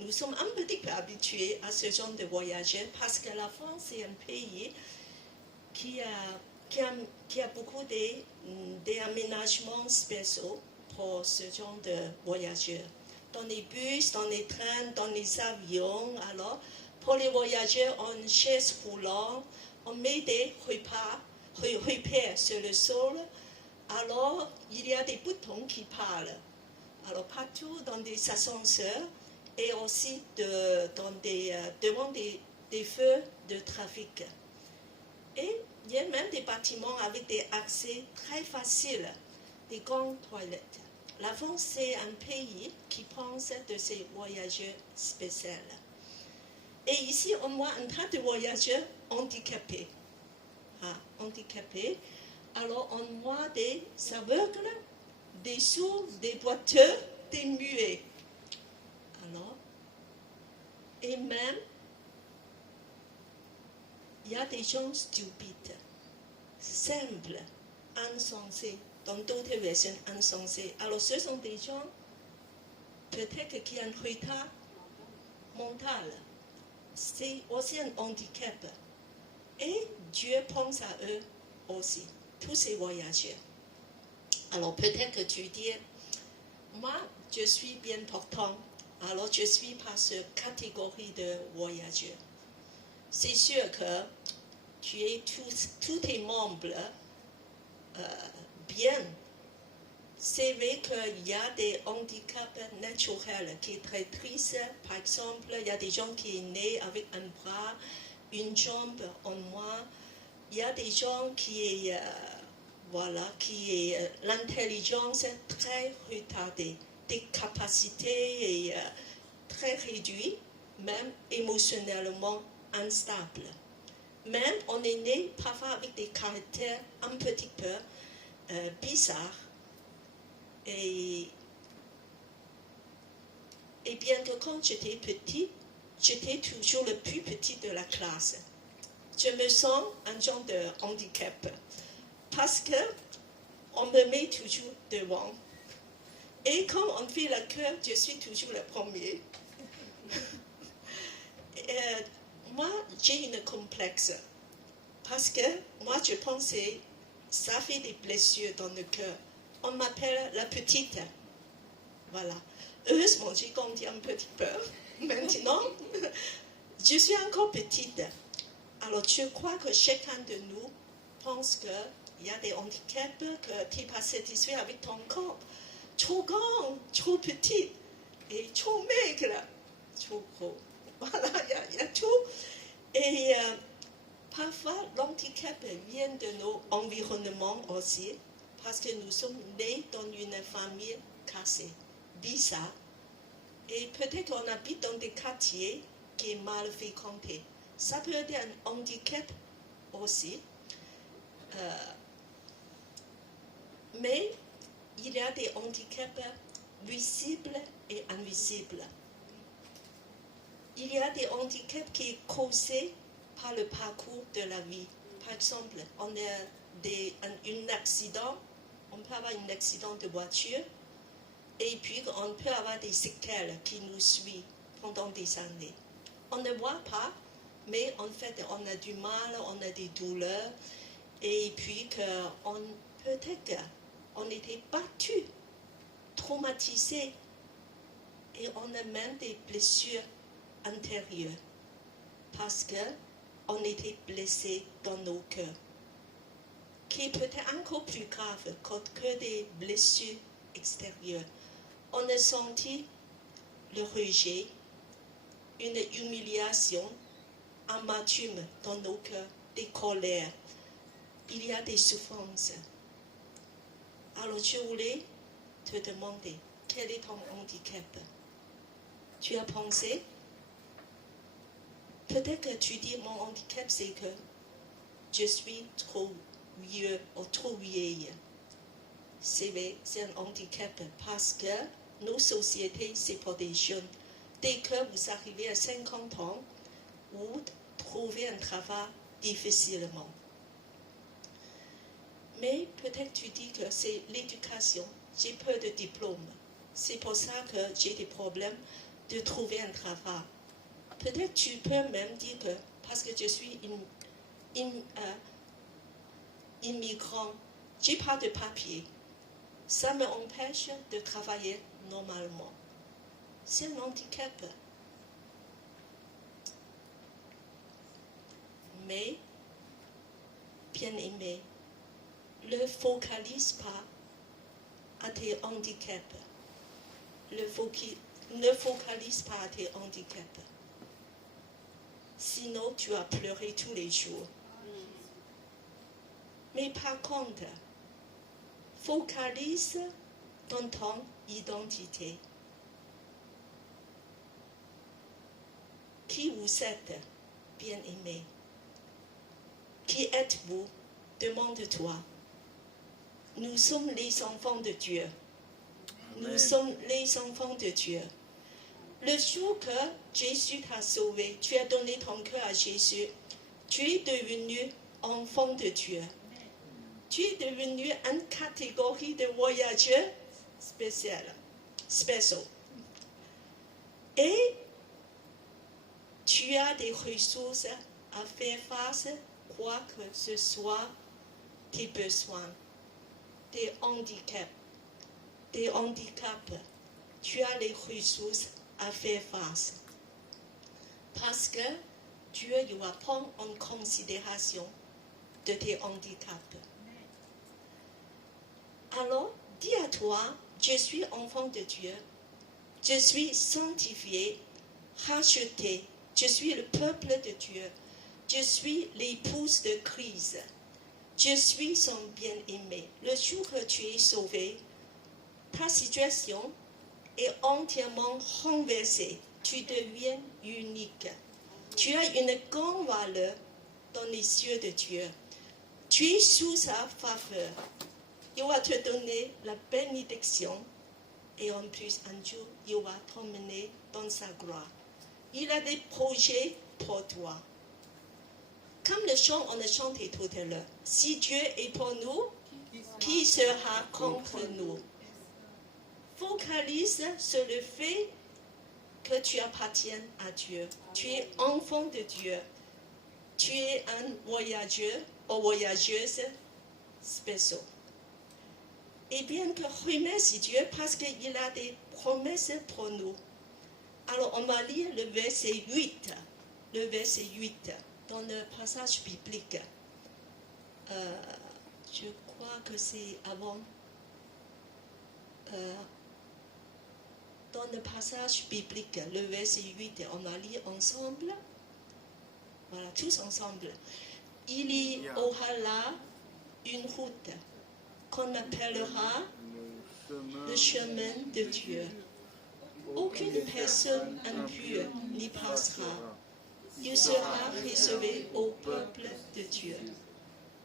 nous sommes un petit peu habitués à ce genre de voyageurs parce que la France est un pays qui a beaucoup d'aménagements spéciaux pour ce genre de voyageurs. dans les bus, dans les trains, dans les avions. Alors, pour les voyageurs en chaise roulante, on met des repères sur le sol. Alors, il y a des boutons qui parlent. Alors, partout dans des ascenseurs et aussi devant des feux de trafic. Et il y a même des bâtiments avec des accès très faciles, des grandes toilettes. La France, c'est un pays qui pense de ses voyageurs spéciaux. Et ici, on voit un tas de voyageurs handicapés. Handicapés. Alors, on voit des aveugles, des sourds, des boiteux, des muets. Alors, et même, il y a des gens stupides, simples, insensés, dans d'autres versions insensés. Alors, ce sont des gens, peut-être qui ont un retard mental. C'est aussi un handicap. Et Dieu pense à eux aussi, tous ces voyageurs. Alors, peut-être que tu dis, moi, je suis bien portant, alors je suis pas cette catégorie de voyageurs. C'est sûr que tu es tous tes membres bien. C'est vrai qu'il y a des handicaps naturels qui sont très tristes. Par exemple, il y a des gens qui sont nés avec un bras, une jambe en moins. Il y a des gens qui l'intelligence très retardée, des capacités très réduites, même émotionnellement instables. Même on est né parfois avec des caractères un petit peu bizarres. Et bien que quand j'étais petit, j'étais toujours le plus petit de la classe. Je me sens un genre de handicap parce que on me met toujours devant. Et quand on fait la queue, je suis toujours le premier. Moi, j'ai une complexe parce que moi, je pensais ça fait des blessures dans le cœur. On m'appelle la petite. Voilà. Heureusement, j'ai grandi un petit peu. Maintenant, je suis encore petite. Alors, je crois que chacun de nous pense qu'il y a des handicaps, que tu n'es pas satisfait avec ton corps. Trop grand, trop petit, et trop maigre, trop gros. Voilà, il y a tout. Et parfois, l'handicap vient de nos environnements aussi, parce que nous sommes nés dans une famille cassée, bizarre. Et peut-être qu'on habite dans des quartiers qui sont mal fréquentés. Ça peut être un handicap aussi. Mais il y a des handicaps visibles et invisibles. Il y a des handicaps qui sont causés par le parcours de la vie. Par exemple, on a un accident, on peut avoir un accident de voiture, et puis on peut avoir des séquelles qui nous suivent pendant des années. On ne voit pas, mais en fait, on a du mal, on a des douleurs, et puis peut-être on était battu, traumatisé, et on a même des blessures intérieures, parce qu'on était blessé dans nos cœurs, qui est peut-être encore plus grave que des blessures extérieures. On a senti le rejet, une humiliation, un amertume dans nos cœurs, des colères. Il y a des souffrances. Alors je voulais te demander, quel est ton handicap? Tu as pensé? Peut-être que tu dis, mon handicap, c'est que je suis trop vieux ou trop vieille. C'est vrai, c'est un handicap parce que nos sociétés, c'est pour des jeunes. Dès que vous arrivez à 50 ans, vous trouvez un travail difficilement. Mais peut-être tu dis que c'est l'éducation. J'ai peu de diplômes. C'est pour ça que j'ai des problèmes de trouver un travail. Peut-être tu peux même dire que parce que je suis immigrant, je n'ai pas de papier. Ça m'empêche de travailler normalement. c'est un handicap. Mais, bien-aimé, ne focalise pas à tes handicaps. Ne focalise pas à tes handicaps. Sinon, tu vas pleurer tous les jours. Mais par contre, focalise dans ton identité. Qui vous êtes, bien-aimé? Qui êtes-vous? Demande-toi. Nous sommes les enfants de Dieu. Amen. Nous sommes les enfants de Dieu. Le jour que Jésus t'a sauvé, tu as donné ton cœur à Jésus, tu es devenu enfant de Dieu. Tu es devenu une catégorie de voyageurs spéciaux. Et tu as des ressources à faire face, quoi que ce soit, tes besoins, tes handicaps. Tu as les ressources à faire face. Parce que Dieu il va prendre en considération de tes handicaps. Alors, dis à toi, je suis enfant de Dieu, je suis sanctifié, racheté, je suis le peuple de Dieu, je suis l'épouse de Christ, je suis son bien-aimé. Le jour que tu es sauvé, ta situation est entièrement renversée. Tu deviens unique. Tu as une grande valeur dans les yeux de Dieu. Tu es sous sa faveur. Il va te donner la bénédiction et en plus, un jour, il va t'emmener dans sa gloire. Il a des projets pour toi. Comme le chant, on a chanté tout à l'heure. Si Dieu est pour nous, qui sera contre nous? Focalise sur le fait que tu appartiens à Dieu. Tu es enfant de Dieu. Tu es un voyageur ou voyageuse spéciale. Et bien que remercie Dieu parce qu'il a des promesses pour nous. Alors on va lire le verset 8. Le verset 8 dans le passage biblique. Je crois que c'est avant. Dans le passage biblique, le verset 8, on va lire ensemble. Voilà, tous ensemble. Il y aura là une route qu'on appellera le chemin de Dieu. Aucune personne impure n'y passera. Il sera réservé au peuple de Dieu.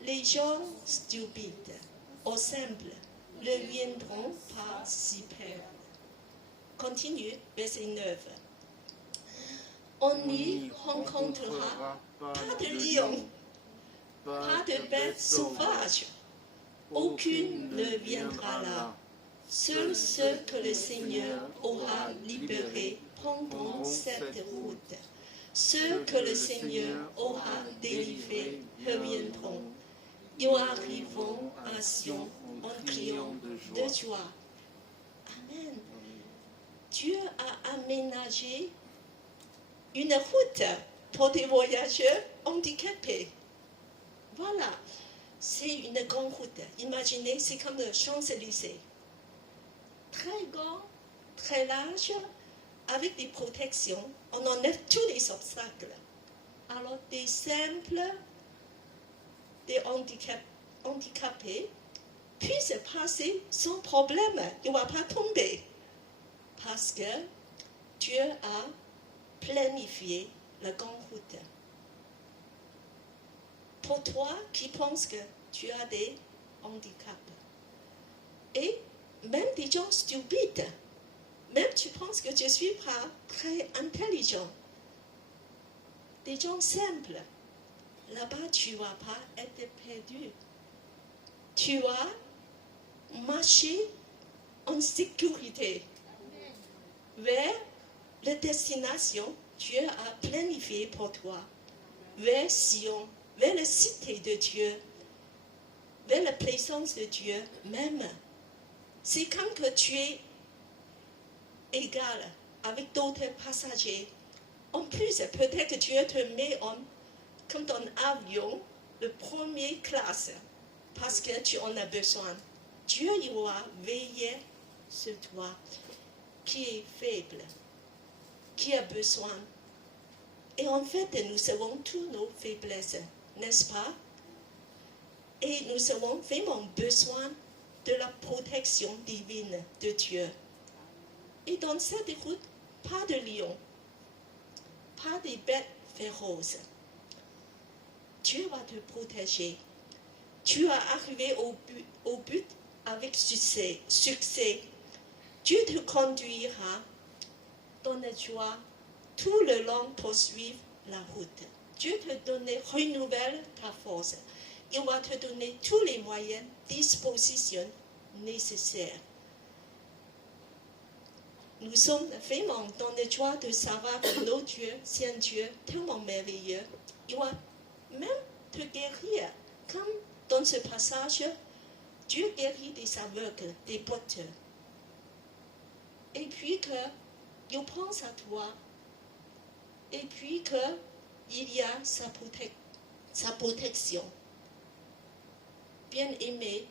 Les gens stupides ou simples ne viendront pas s'y perdre. Continue, verset 9. On n'y rencontrera pas de lions, pas de bêtes sauvages. Aucune ne viendra là. Seuls ceux que le Seigneur aura libérés prendront cette route. Ceux que le Seigneur aura délivrés reviendront. Ils arriveront à Sion en criant de joie. Amen. Dieu a aménagé une route pour des voyageurs handicapés. Voilà, c'est une grande route. Imaginez, c'est comme le Champs-Élysées. Très grand, très large, avec des protections. On enlève tous les obstacles. Alors, des simples, des handicapés puissent passer sans problème. Il ne va pas tomber. Parce que Dieu a planifié la grande route. Pour toi qui penses que tu as des handicaps, et même des gens stupides, même tu penses que je ne suis pas très intelligent, des gens simples, là-bas tu ne vas pas être perdu. Tu vas marcher en sécurité vers la destination que Dieu a planifiée pour toi, vers Sion, vers la cité de Dieu, vers la présence de Dieu même. C'est comme que tu es égal avec d'autres passagers. En plus, peut-être Dieu te met comme dans avion, le premier classe, parce que tu en as besoin. Dieu, il va veiller sur toi, qui est faible, qui a besoin. Et en fait, nous avons tous nos faiblesses, n'est-ce pas? Et nous avons vraiment besoin de la protection divine de Dieu. Et dans cette route, pas de lions, pas de bêtes féroces. Dieu va te protéger. Tu vas arriver au but avec succès. Dieu te conduira dans la joie tout le long pour suivre la route. Dieu te renouvelle ta force. Il va te donner tous les moyens, dispositions nécessaires. Nous sommes vraiment dans la joie de savoir que notre Dieu, c'est un Dieu tellement merveilleux. Il va même te guérir. Comme dans ce passage, Dieu guérit des aveugles, des boiteux. Et puis qu'il pense à toi. Et puis qu'il y a sa protection. Bien-aimés,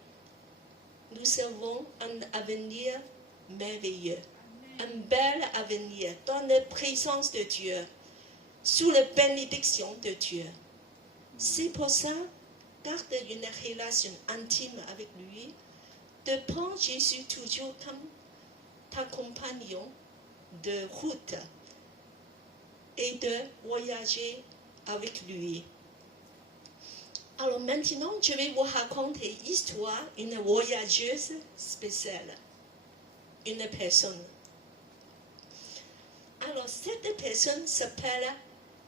nous avons un avenir merveilleux. Un bel avenir dans la présence de Dieu, sous la bénédiction de Dieu. C'est pour ça, garde une relation intime avec lui, de prendre Jésus toujours comme ta compagnon de route et de voyager avec lui. Alors maintenant, je vais vous raconter l'histoire d'une voyageuse spéciale, une personne. Alors, cette personne s'appelle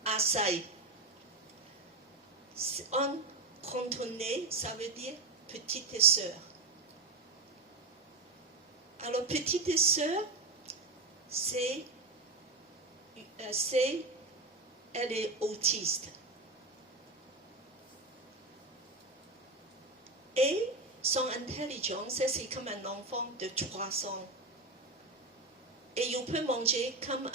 Asai. En cantonais, ça veut dire petite sœur. Alors, petite sœur, elle est autiste. Et son intelligence, c'est comme un enfant de 3 ans. Et il peut manger comme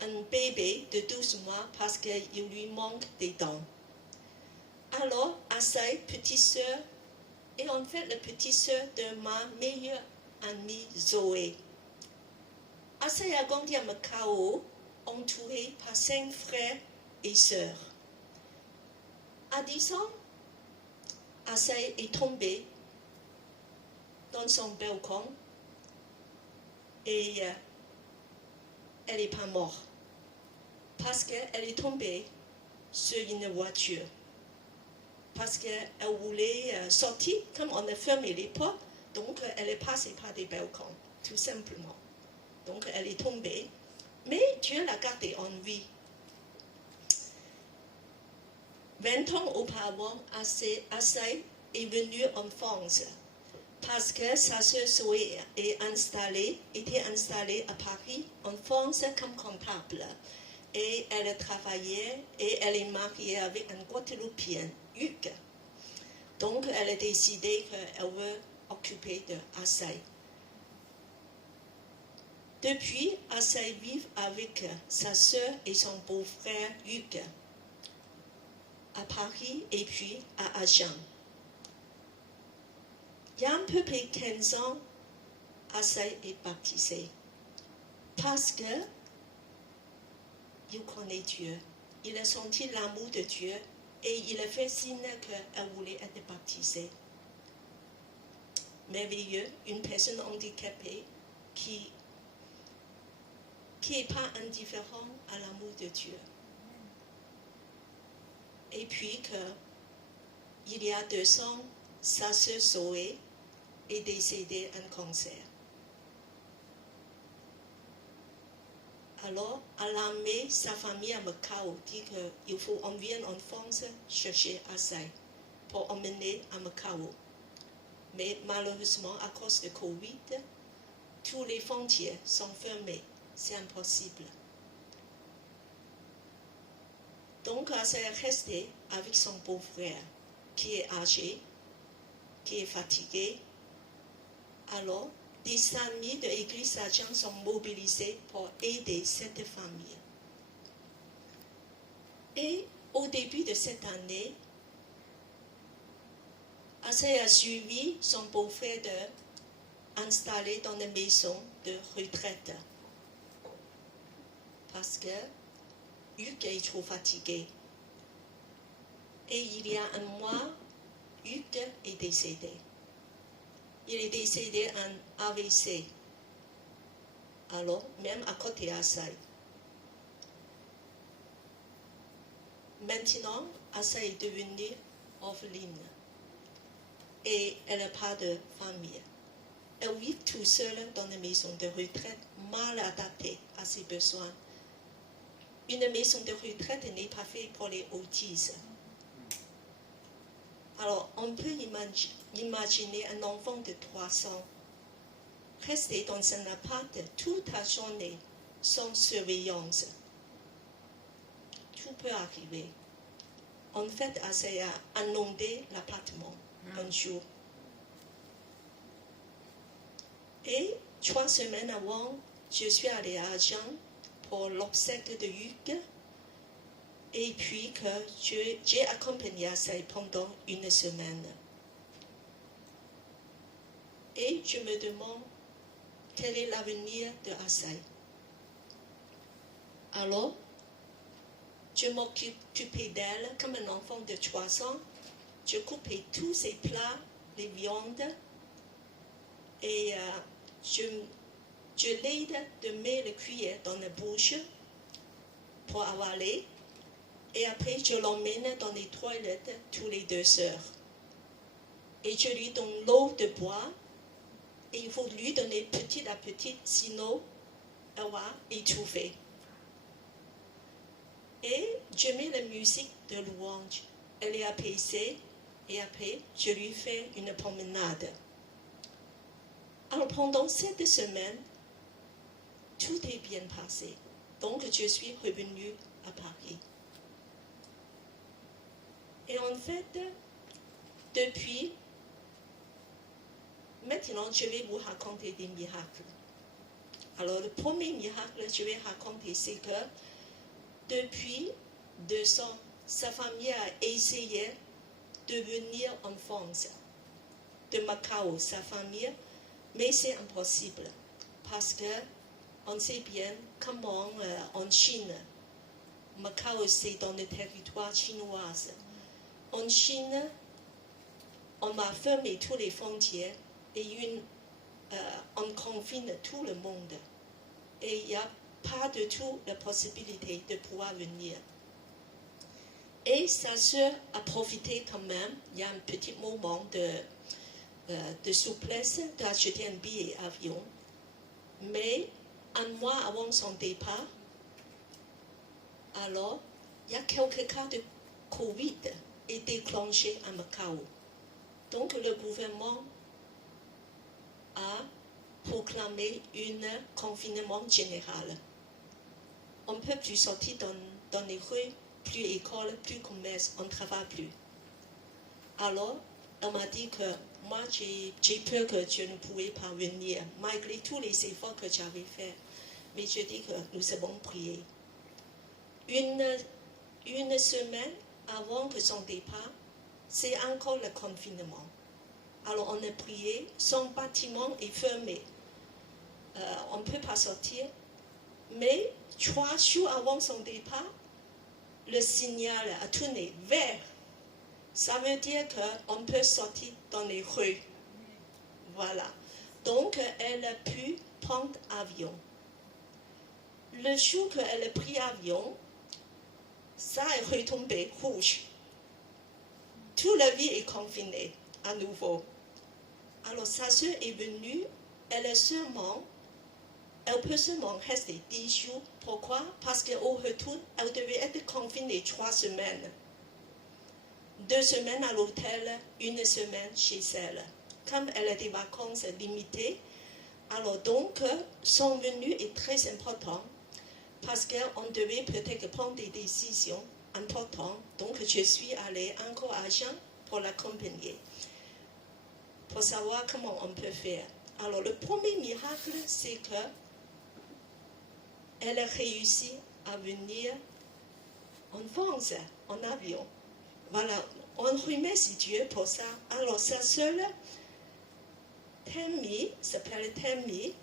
un bébé de 12 mois parce qu'il lui manque des dents. Alors, Asai, petite sœur, est en fait la petite sœur de ma meilleure amie Zoé. Asai a grandi à Macao, entourée par 5 frères et sœurs. À 10 ans, Asai est tombée dans son balcon et elle n'est pas morte parce qu'elle est tombée sur une voiture. Parce qu'elle voulait sortir, comme on a fermé les portes, donc elle est passée par des balcons, tout simplement. Donc elle est tombée, mais Dieu l'a gardée en vie. 20 ans auparavant, Asai est venue en France parce que sa sœur Zoé était installée à Paris, en France, comme comptable. Et elle travaillait et elle est mariée avec un Guadeloupéen, Hugues. Donc elle a décidé qu'elle veut occuper de Asai. Depuis, Asai vit avec sa sœur et son beau-frère Hugues à Paris et puis à Agen. Il y a à peu près 15 ans, Asai est baptisé parce que il connaît Dieu. Il a senti l'amour de Dieu et il a fait signe qu'elle voulait être baptisée. Merveilleux, une personne handicapée qui n'est pas indifférent à l'amour de Dieu. Et puis il y a 2 ans, sa sœur Zoé est décédée d'un cancer. Alors, à l'armée, sa famille à Macao dit qu'il faut qu'on vienne en France chercher Asai pour emmener à Macao. Mais malheureusement, à cause de Covid, tous les frontières sont fermées. C'est impossible. Donc, Asai est resté avec son beau-frère, qui est âgé, qui est fatigué. Alors, des amis de l'église Agent sont mobilisés pour aider cette famille. Et au début de cette année, Asai a suivi son beau-frère d'installer dans une maison de retraite. Parce que Hugues est trop fatigué. Et il y a un mois, Hugues est décédé. Il est décédé en AVC. Alors, même à côté d'Asai. Maintenant, Asai est devenue orpheline. Et elle n'a pas de famille. Elle vit tout seule dans une maison de retraite mal adaptée à ses besoins. Une maison de retraite n'est pas faite pour les autistes. Alors, on peut imaginer un enfant de 3 ans rester dans un appart toute la journée sans surveillance. Tout peut arriver. En fait, Asai a inondé l'appartement un jour. Et 3 semaines avant, je suis allée à Agen pour l'obsèque de Hugues. Et puis que j'ai accompagné Asai pendant 1 semaine. Et je me demande quel est l'avenir de Asai. Alors, je m'occupais d'elle comme un enfant de 3 ans. Je coupais tous ses plats, les viandes, et je l'aide de mettre le cuillère dans la bouche pour avaler. Et après, je l'emmène dans les toilettes tous les 2 heures. Et je lui donne l'eau de bois. Et il faut lui donner petit à petit, sinon elle va étouffer. Et je mets la musique de louange. Elle est apaisée. Et après, je lui fais une promenade. Alors pendant cette semaine, tout est bien passé. Donc je suis revenue à Paris. Et en fait, depuis, maintenant, je vais vous raconter des miracles. Alors, le premier miracle que je vais raconter, c'est que depuis 2 ans, sa famille a essayé de venir en France, de Macao, sa famille, mais c'est impossible. Parce que on sait bien comment en Chine, Macao, c'est dans le territoire chinois. En Chine, on a fermé toutes les frontières et on confine tout le monde. Et il n'y a pas du tout la possibilité de pouvoir venir. Et sa sœur a profité quand même, il y a un petit moment de souplesse d'acheter un billet avion. Mais un mois avant son départ, alors, il y a quelques cas de Covid est déclenché à Macao. Donc le gouvernement a proclamé un confinement général. On ne peut plus sortir dans les rues, plus école, plus commerce, on ne travaille plus. Alors, elle m'a dit que moi, j'ai peur que je ne pouvais pas venir, malgré tous les efforts que j'avais faits. Mais je dis que nous avons prié. Une semaine avant que son départ, c'est encore le confinement. Alors on a prié, son bâtiment est fermé. On ne peut pas sortir. Mais 3 jours avant son départ, le signal a tourné vert. Ça veut dire qu'on peut sortir dans les rues. Voilà. Donc elle a pu prendre avion. Le jour qu'elle a pris avion, ça est retombé rouge. Toute la vie est confinée à nouveau. Alors sa soeur est venue, elle peut seulement rester 10 jours. Pourquoi? Parce qu'au retour, elle devait être confinée 3 semaines. 2 semaines à l'hôtel, 1 semaine chez elle. Comme elle a des vacances limitées, alors donc son venue est très important. Parce qu'on devait peut-être prendre des décisions importantes. Donc, je suis allée encore à Agen pour l'accompagner, pour savoir comment on peut faire. Alors, le premier miracle, c'est que elle a réussi à venir en France, en avion. Voilà, on remercie Dieu pour ça. Alors, sa sœur, Tammy, s'appelle Tammy,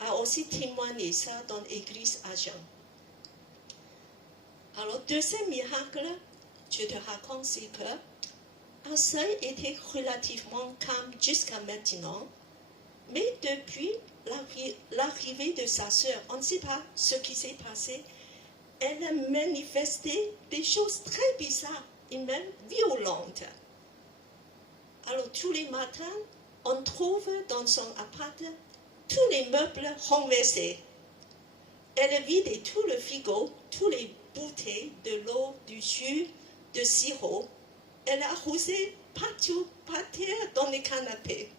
a aussi témoigné ça dans l'église à Jean. Alors, deuxième miracle, je te raconte, c'est que Asai était relativement calme jusqu'à maintenant, mais depuis l'arrivée de sa sœur, on ne sait pas ce qui s'est passé, elle a manifesté des choses très bizarres et même violentes. Alors, tous les matins, on trouve dans son appart tous les meubles renversés. Elle a vidé tout le frigo, tous les bouteilles de l'eau, du jus, de sirop. Elle a arrosé partout, par terre, dans les canapés.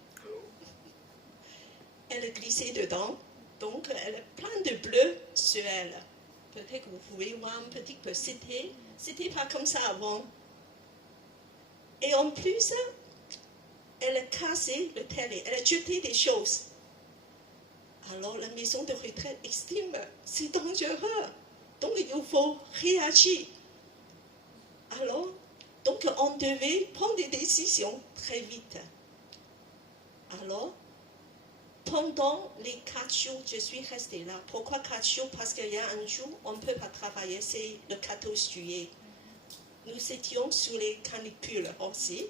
Elle a glissé dedans, donc elle a plein de bleu sur elle. Peut-être que vous pouvez voir un petit peu, c'était pas comme ça avant. Et en plus, elle a cassé le télé, elle a jeté des choses. Alors la maison de retraite estime, c'est dangereux, donc il faut réagir. Alors, donc on devait prendre des décisions très vite. Alors, pendant les 4 jours, je suis restée là. Pourquoi 4 jours? Parce qu'il y a un jour, on ne peut pas travailler, c'est le 14 juillet. Nous étions sous les canicules aussi.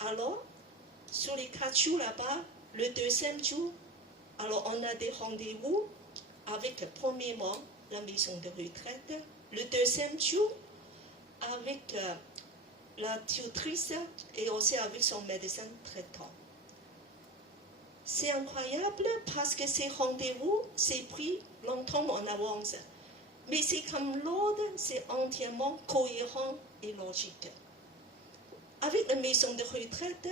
Alors, sur les 4 jours là-bas, le deuxième jour, alors on a des rendez-vous avec, premièrement, la maison de retraite. Le deuxième jour, avec la tutrice et aussi avec son médecin traitant. C'est incroyable parce que ces rendez-vous, c'est pris longtemps en avance. Mais c'est comme l'ordre, c'est entièrement cohérent et logique. Avec la maison de retraite,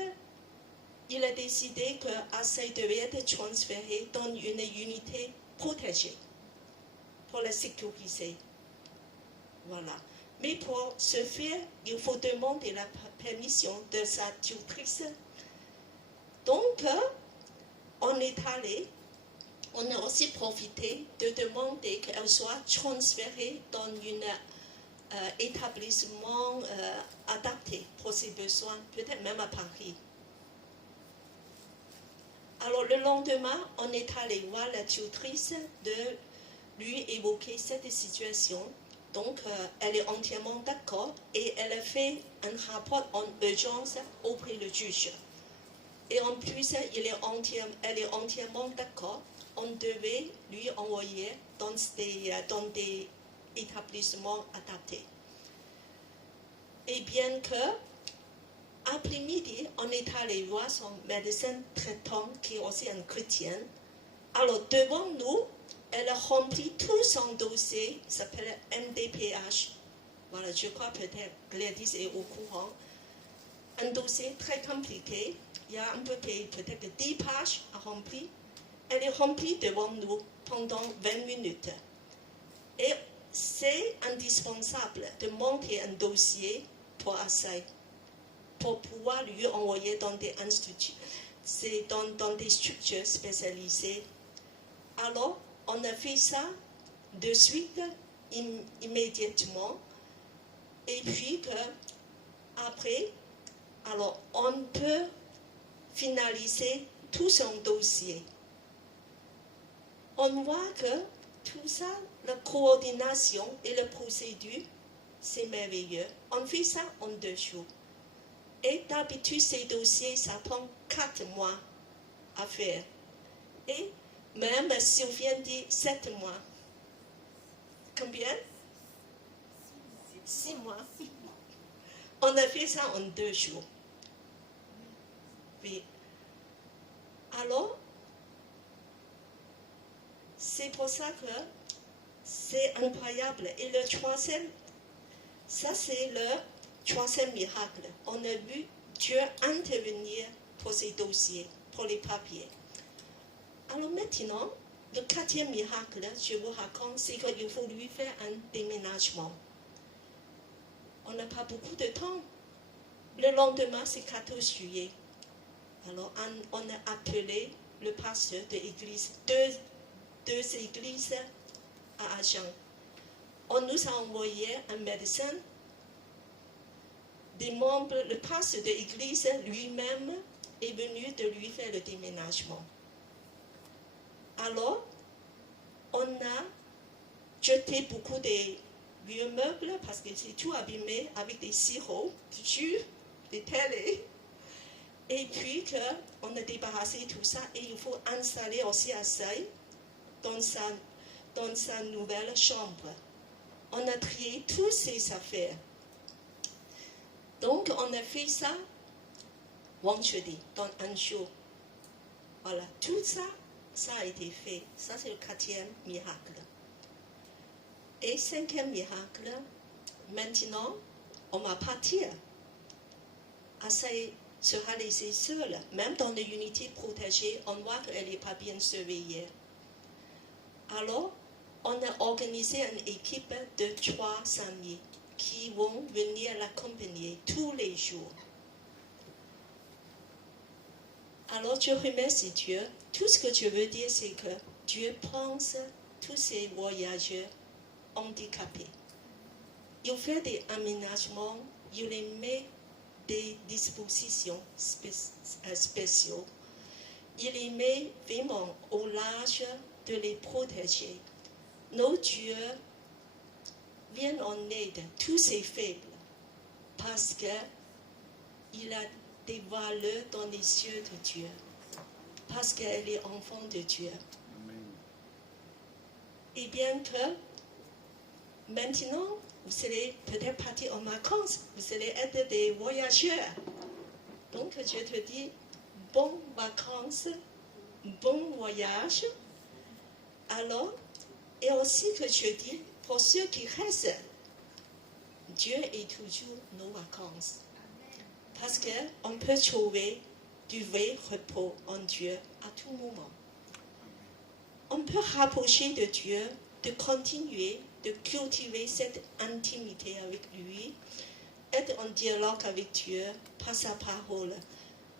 il a décidé que Asai devait être transféré dans une unité protégée pour la sécuriser. Voilà. Mais pour ce faire, il faut demander la permission de sa tutrice. Donc, on est allé, on a aussi profité de demander qu'elle soit transférée dans un établissement adapté pour ses besoins, peut-être même à Paris. Alors le lendemain, on est allé voir la tutrice de lui évoquer cette situation. Donc, elle est entièrement d'accord et elle a fait un rapport en urgence auprès du juge. Et en plus, elle est entièrement d'accord. On devait lui envoyer dans des établissements adaptés. Et bien que, après-midi, on est allé voir son médecin traitant, qui est aussi un chrétien. Alors, devant nous, elle a rempli tout son dossier, il s'appelle MDPH. Voilà, je crois peut-être Gladys est au courant. Un dossier très compliqué. Il y a un peu peut-être 10 pages à remplir. Elle est remplie devant nous pendant 20 minutes. Et c'est indispensable de monter un dossier pour Asai, pour pouvoir lui envoyer dans des instituts, c'est dans des structures spécialisées. Alors, on a fait ça de suite, immédiatement, et puis après, alors on peut finaliser tout son dossier. On voit que tout ça, la coordination et la procédure, c'est merveilleux. On fait ça en 2 jours. Et d'habitude, ces dossiers, ça prend 4 mois à faire. Et même Sylviane dit 7 mois. Combien? 6 mois. On a fait ça en 2 jours. Oui. Alors, c'est pour ça que c'est incroyable. Et le troisième, ça c'est le troisième miracle. On a vu Dieu intervenir pour ces dossiers, pour les papiers. Alors maintenant, le 4e miracle, je vous raconte, c'est qu'il faut lui faire un déménagement. On n'a pas beaucoup de temps. Le lendemain, c'est 14 juillet. Alors on a appelé le pasteur de l'église, deux églises à Agen. On nous a envoyé un médecin, des membres, le pasteur de l'église lui-même est venu de lui faire le déménagement. Alors, on a jeté beaucoup de vieux meubles parce que c'est tout abîmé avec des sirops, du jus, des télés. Et puis on a débarrassé tout ça et il faut installer aussi Asai dans sa nouvelle chambre. On a trié toutes ces affaires. Donc on a fait ça vendredi, dans un jour. Voilà, tout ça, ça a été fait. Ça c'est le 4e miracle. Et 5e miracle, maintenant, on va partir. Asai sera laissée seule, même dans l'unité protégée, on voit qu'elle n'est pas bien surveillée. Alors, on a organisé une équipe de 3 amis qui vont venir l'accompagner tous les jours. Alors, je remercie Dieu. Tout ce que je veux dire, c'est que Dieu pense tous ces voyageurs handicapés. Il fait des aménagements, il les met des dispositions spéciales. Il les met vraiment au large de les protéger. Nos dieux viennent en aide tous ces faibles parce qu'il a des valeurs dans les yeux de Dieu, parce qu'elle est enfant de Dieu. Amen. Et bien que maintenant, vous allez peut-être partir en vacances, vous allez être des voyageurs. Donc je te dis, bonnes vacances, bon voyage. Alors, et aussi que je dis, pour ceux qui restent, Dieu est toujours nos vacances. Parce qu'on peut trouver du vrai repos en Dieu à tout moment. On peut rapprocher de Dieu, de continuer, de cultiver cette intimité avec lui, être en dialogue avec Dieu par sa parole,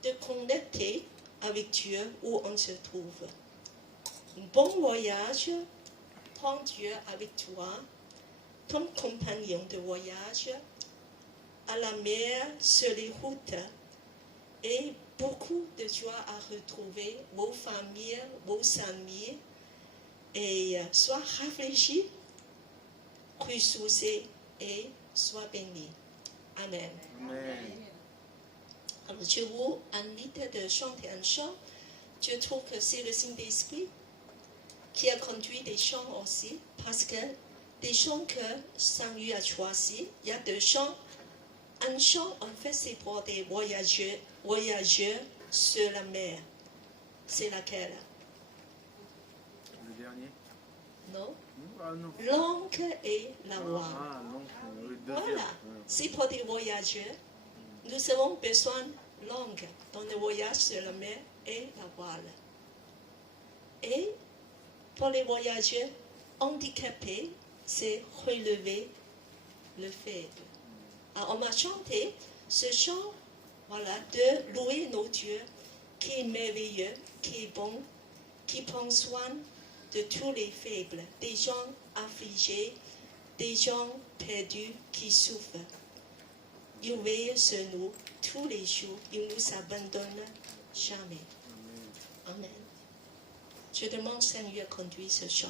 de connecter avec Dieu où on se trouve. Bon voyage, prends Dieu avec toi, comme compagnon de voyage, à la mer, sur les routes, et beaucoup de joie à retrouver vos familles, vos amis, et sois réfléchi, ressourcé et sois béni. Amen. Amen. Alors je vous invite de chanter un chant. Je trouve que c'est le Saint-Esprit qui a conduit des chants aussi, parce que des chants que Saint-Louis a choisis, il y a 2 chants. Un chant, en fait, c'est pour des voyageurs sur la mer. C'est laquelle? Le dernier? Non? Ah non. L'encre et la voile. Ah non, le deuxième. Voilà, c'est pour des voyageurs. Nous avons besoin de l'encre dans le voyage sur la mer et la voile. Et pour les voyageurs handicapés, c'est relever le faible. Alors on m'a chanté ce chant, voilà, de louer nos dieux, qui est merveilleux, qui est bon, qui prend soin de tous les faibles, des gens affligés, des gens perdus qui souffrent. Il veille sur nous tous les jours, il ne nous abandonne jamais. Amen. Je demande Seigneur conduire ce chant.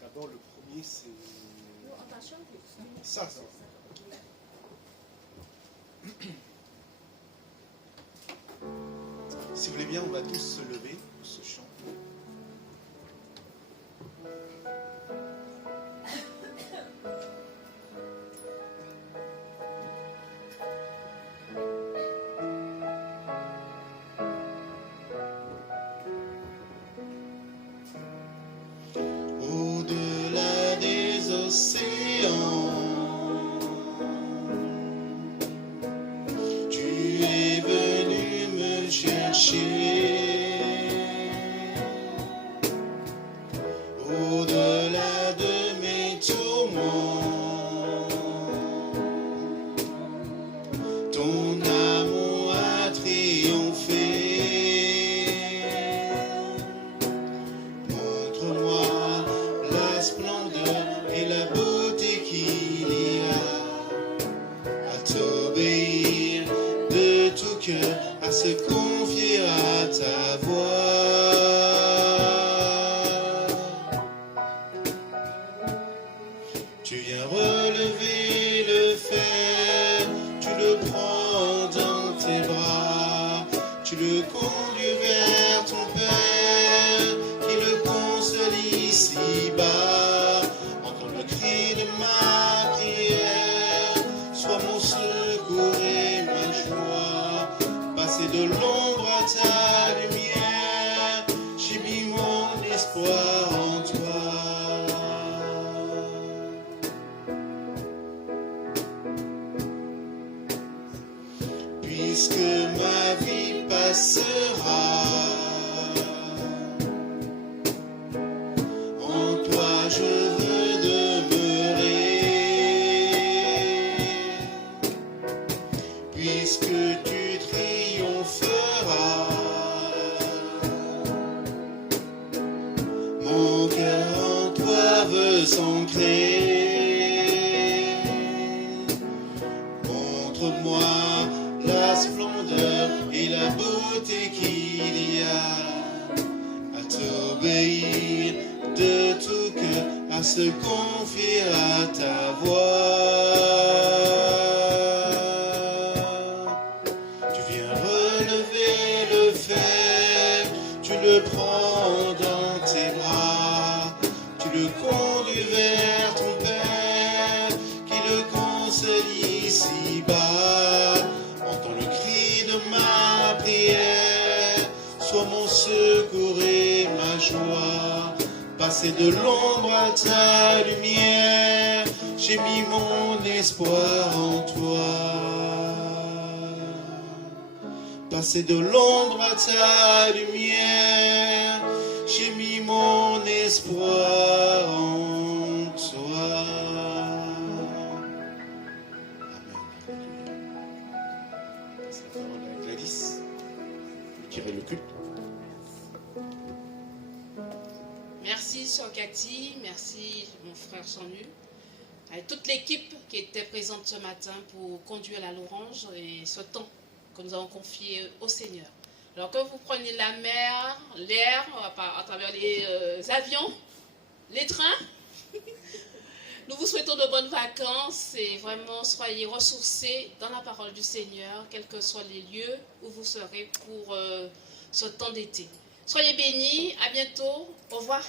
D'abord, le premier, c'est ça. Si vous voulez bien, on va tous se lever pour ce chant. Au-delà des océans, tu es venu me chercher. Au-delà s'ancrer. Montre-moi la splendeur et la beauté qu'il y a à t'obéir de tout cœur, à se confier à ta voix. Tu viens relever le fer, tu le prends dans tes bras, tu le conduis vers ton Père, qui le console ici-bas. Entends le cri de ma prière, sois mon secours et ma joie. Passer de l'ombre à ta lumière, j'ai mis mon espoir en toi. Passer de l'ombre à ta lumière, j'ai mis mon espoir en toi. Amen. C'est la parole à Gladys. Vous tirez le culte. Merci, Sœur Cathy. Merci, mon frère Sonu. Avec toute l'équipe qui était présente ce matin pour conduire la louange et ce temps que nous avons confié au Seigneur. Alors que vous preniez la mer, l'air, à travers les avions, les trains, nous vous souhaitons de bonnes vacances et vraiment soyez ressourcés dans la parole du Seigneur, quels que soient les lieux où vous serez pour ce temps d'été. Soyez bénis, à bientôt, au revoir.